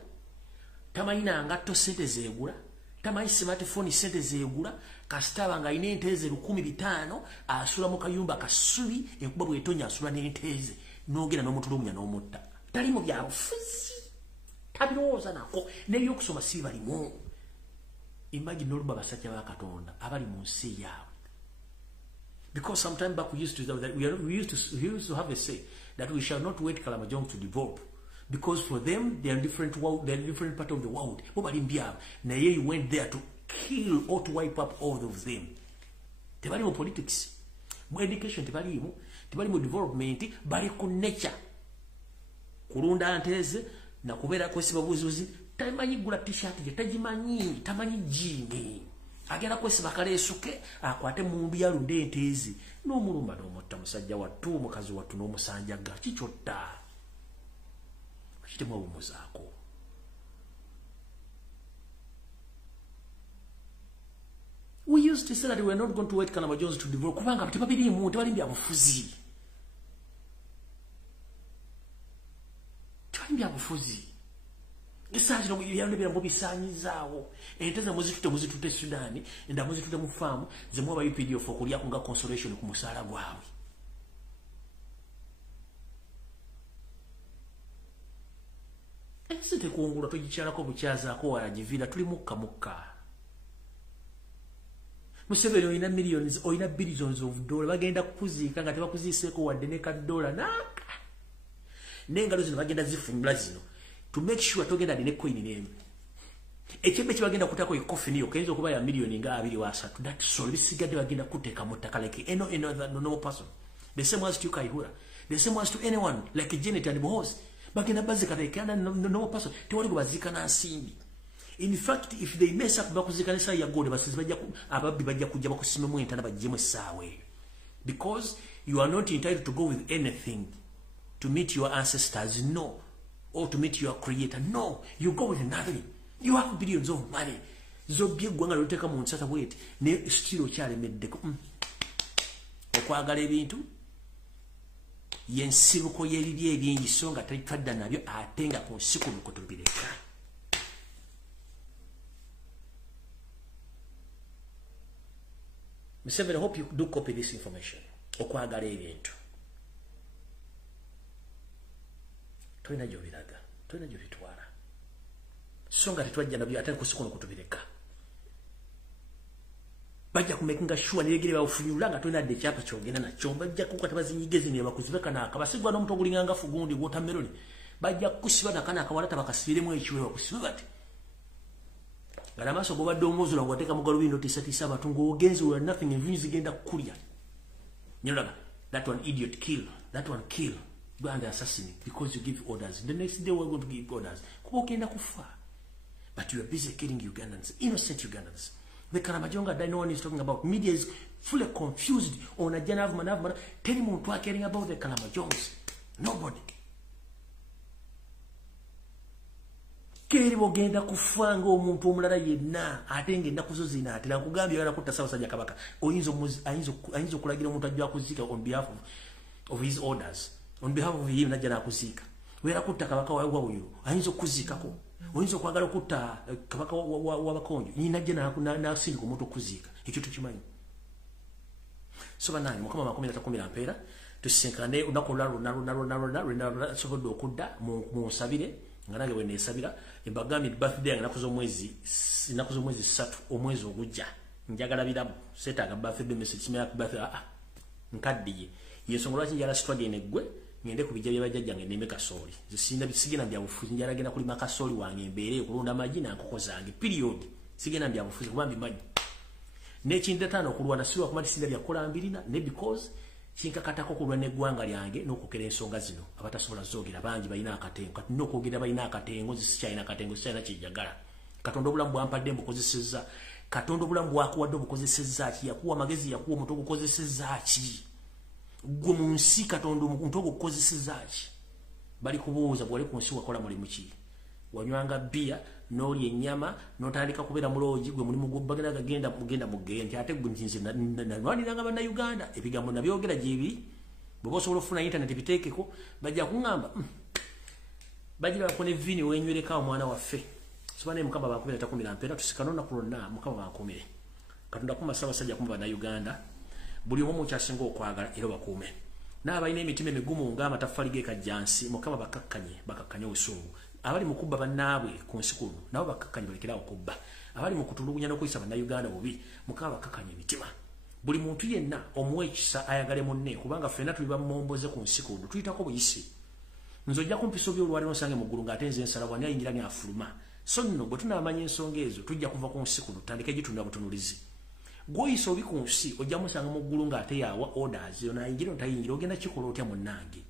tamanyi nangatto sente zeegula tamanyi smartphone sente zeegula kasitaba nga alina ente ze 1500 asula mu kayumba kasubi enkuba bw'etonya asula n'ente ze n'ogenda n'omutula omunya n'omutta tali mu byabufuzi tabirowooza nako n'ebyokusoma si balimu imagine oluba basajja ba Katonda abali mu nsi yaabwe because sometime back we used to have a say that we shall not wait Kalamajong to develop because for them they are different world, they are different part of the world na you went there to kill or to wipe up all of them tebali mu politics mu education tebali mu development bali ku nature kulunda anteze na kubeera kwesiba buzuzi tamanyi gula t-shirt je tajimanyi tamanyi jini agenda kwesiba kaleesuke akwate mu byalunde entezi n'omulumba n'omutta musajja wattu mukazi wattu n'omusanjaga kikyotta kitemu obumuzaako we used to say that we were not going to wait Kalama Jones to develop kubanga tebabirimu tebali byabufuzi Esaji no yandebera mu bisanyizaawo enteza muzitute Sudani enda muzitute mu farm zemwe ba UPDF okulya kunga consolation ku musala gwawe esite kuungula togikyalako bukyazaako walagivira tuli mukka Museveni oyina millions oyina billions of dollars bagenda kukuziika nga tebakuziiseeko wadde ne $1 naka n'engalo zino bagenda zifumbula zino to make sure togenda ne coin name ekebe kibagenda kutako ekofini yokenzo kuba ya million nga 2 that so bisigadde bagenda kuteka mutaka like no person the same as to KIGULA the same as to anyone like Janet and Bohos bagenda bazika tekana no person tewali kubazika na nsimbi in fact if they mess up bakuzika nesa ya gode basizi bajja ababbi bajja kujja bakusime mu entana bajjemu sawe because you are not entitled to go with anything to meet your ancestors no or to meet your creator no you go with nothing you have billions of money zobye gwanga loteka mu nsata bwete ne stilo kyale meddeko okwagala ebintu yensibuko yebibye ebyingi songa tadda nabyo atenga ku nsiku bikotobireka Museveni, I hope you do copy this information okwagala ebintu toina jobiraga toina jobitwala songa tetwajja nabyo ate kusikono kutubireka bajja kumekinga sure niregere bafunyulanga toina de chapa kyogenda na chomba bajja kukwata bazinyigezi ne bakuzibeka na akabasigwa no mutogulinganga fugundi watermelon bajja kusiba nakana akawalata bakasibiremu ekiwe bakusiba bati Garamaso bobadde omuzula ngwateka mugalubindo tisatisa batungo ogenzi were nothing and views agenda kulya nyola that one idiot kill that one kill go and assassinate because you give orders the next day we're going to give orders kubokenda kufa but you are busy killing Ugandans innocent Ugandans the Kalamajonga that no one is talking about media is fully confused on a jana of manavman telling me to caring about the Kalamajongs nobody keri bogenda kufanga omuntu omulala yenna ate ng'ennaku zo zina ate nakugambye yala kutta Ssaabasajja Kabaka ayinza okulagira omuntu ajja kuziika on behalf of his orders on behalf of him najja nakuziika wera kutta Kabaka wawuyo ayinza okuziikako oyinza okwagala okutta Kabaka w'abakonjo najja nasindika omuntu okuziika ekyo tukimanyi so bannange Mukama 13 mpeera tusisinkane olunaku olulala sobodde okudda munsabire nga nange weneesabira embagambye birthday yange ennaku z'omwezi 3 omwezi ogujja njagala biramu seetaaga birthday message kimera ku birthday nkaddiye yensonga lwaki njala struggle neggwe ngende ku bijja byabajjajjange neme kasooli sigenda byabufuzi njala genda kulima kasooli wange embeere okulunda amagi nankoko zange period sigenda byabufuzi kuba mbimanyi n'ekindetaano okulwana siwa kumati sinda byakola mbirina ne because kinkakatako kulwa n'eggwanga lyange n'okwogera ensonga zino abatasobola zoogera bangi balina akatengo kati n'okwogera balina akatengo zisikyalina akatengo sikyalina kyejjagala Katonda obulamu bwampadde mbukozesezza Katonda obulamu bwakuwadde obukozesezza ki yakuwa amagezi yakuwa omuntu ogukozesezza ki gwe mu nsi Katonda omuntu ogukozesezza ki bali kubuuza bwali ku nsi wakola mulimu ki wanywanga bia n'oli ennyama n'otandika kubeera muloogi gwe mulimu gw'obbagala gagenda mugenda ate gwe ntinze nalwaniranga bannayuganda ebigambo nabyogera gyebiri bw'oba osobola okufuna internet biteekeko bajja kuŋŋamba bagira bakone vini wenywereka omwana waffe sobane Mukama 13 mpeera tusikana olunaku lwonna Mukama 10 Katonda kuma Ssaabasajja kuma bannayuganda buli omu kyasinga okwagala era bakuume n'abalina emitima emigumu ng'amataffaali g'ekajjansi Mukama bakakkanye obusungu abali mukubba bannaabwe ku nsi kuno nabo bakakkanye balekerawo okubba abali mu kutulugunya n'okuyisa bannayuganda bubi Mukama bakakkanye emitima buli muntu yenna omuwa ekisa ayagale munne kubanga ffenna tuli bamomboze ku nsi kuno tuyitako buyisi nze ojja kumpisa by'olwaliro nsange mu ggulu ng'ate nze nsala bwani ayingira ne afuluma so nno bwe tunaamanya ensonga ezo tujja kuva ku nsi kuno tutandike gitunda butunulizi gw'oyisa obi ku nsi ojja musanga mu ggulu ng'ate yaawa orders yo naayingira otayingira ogenda kikola otya munnange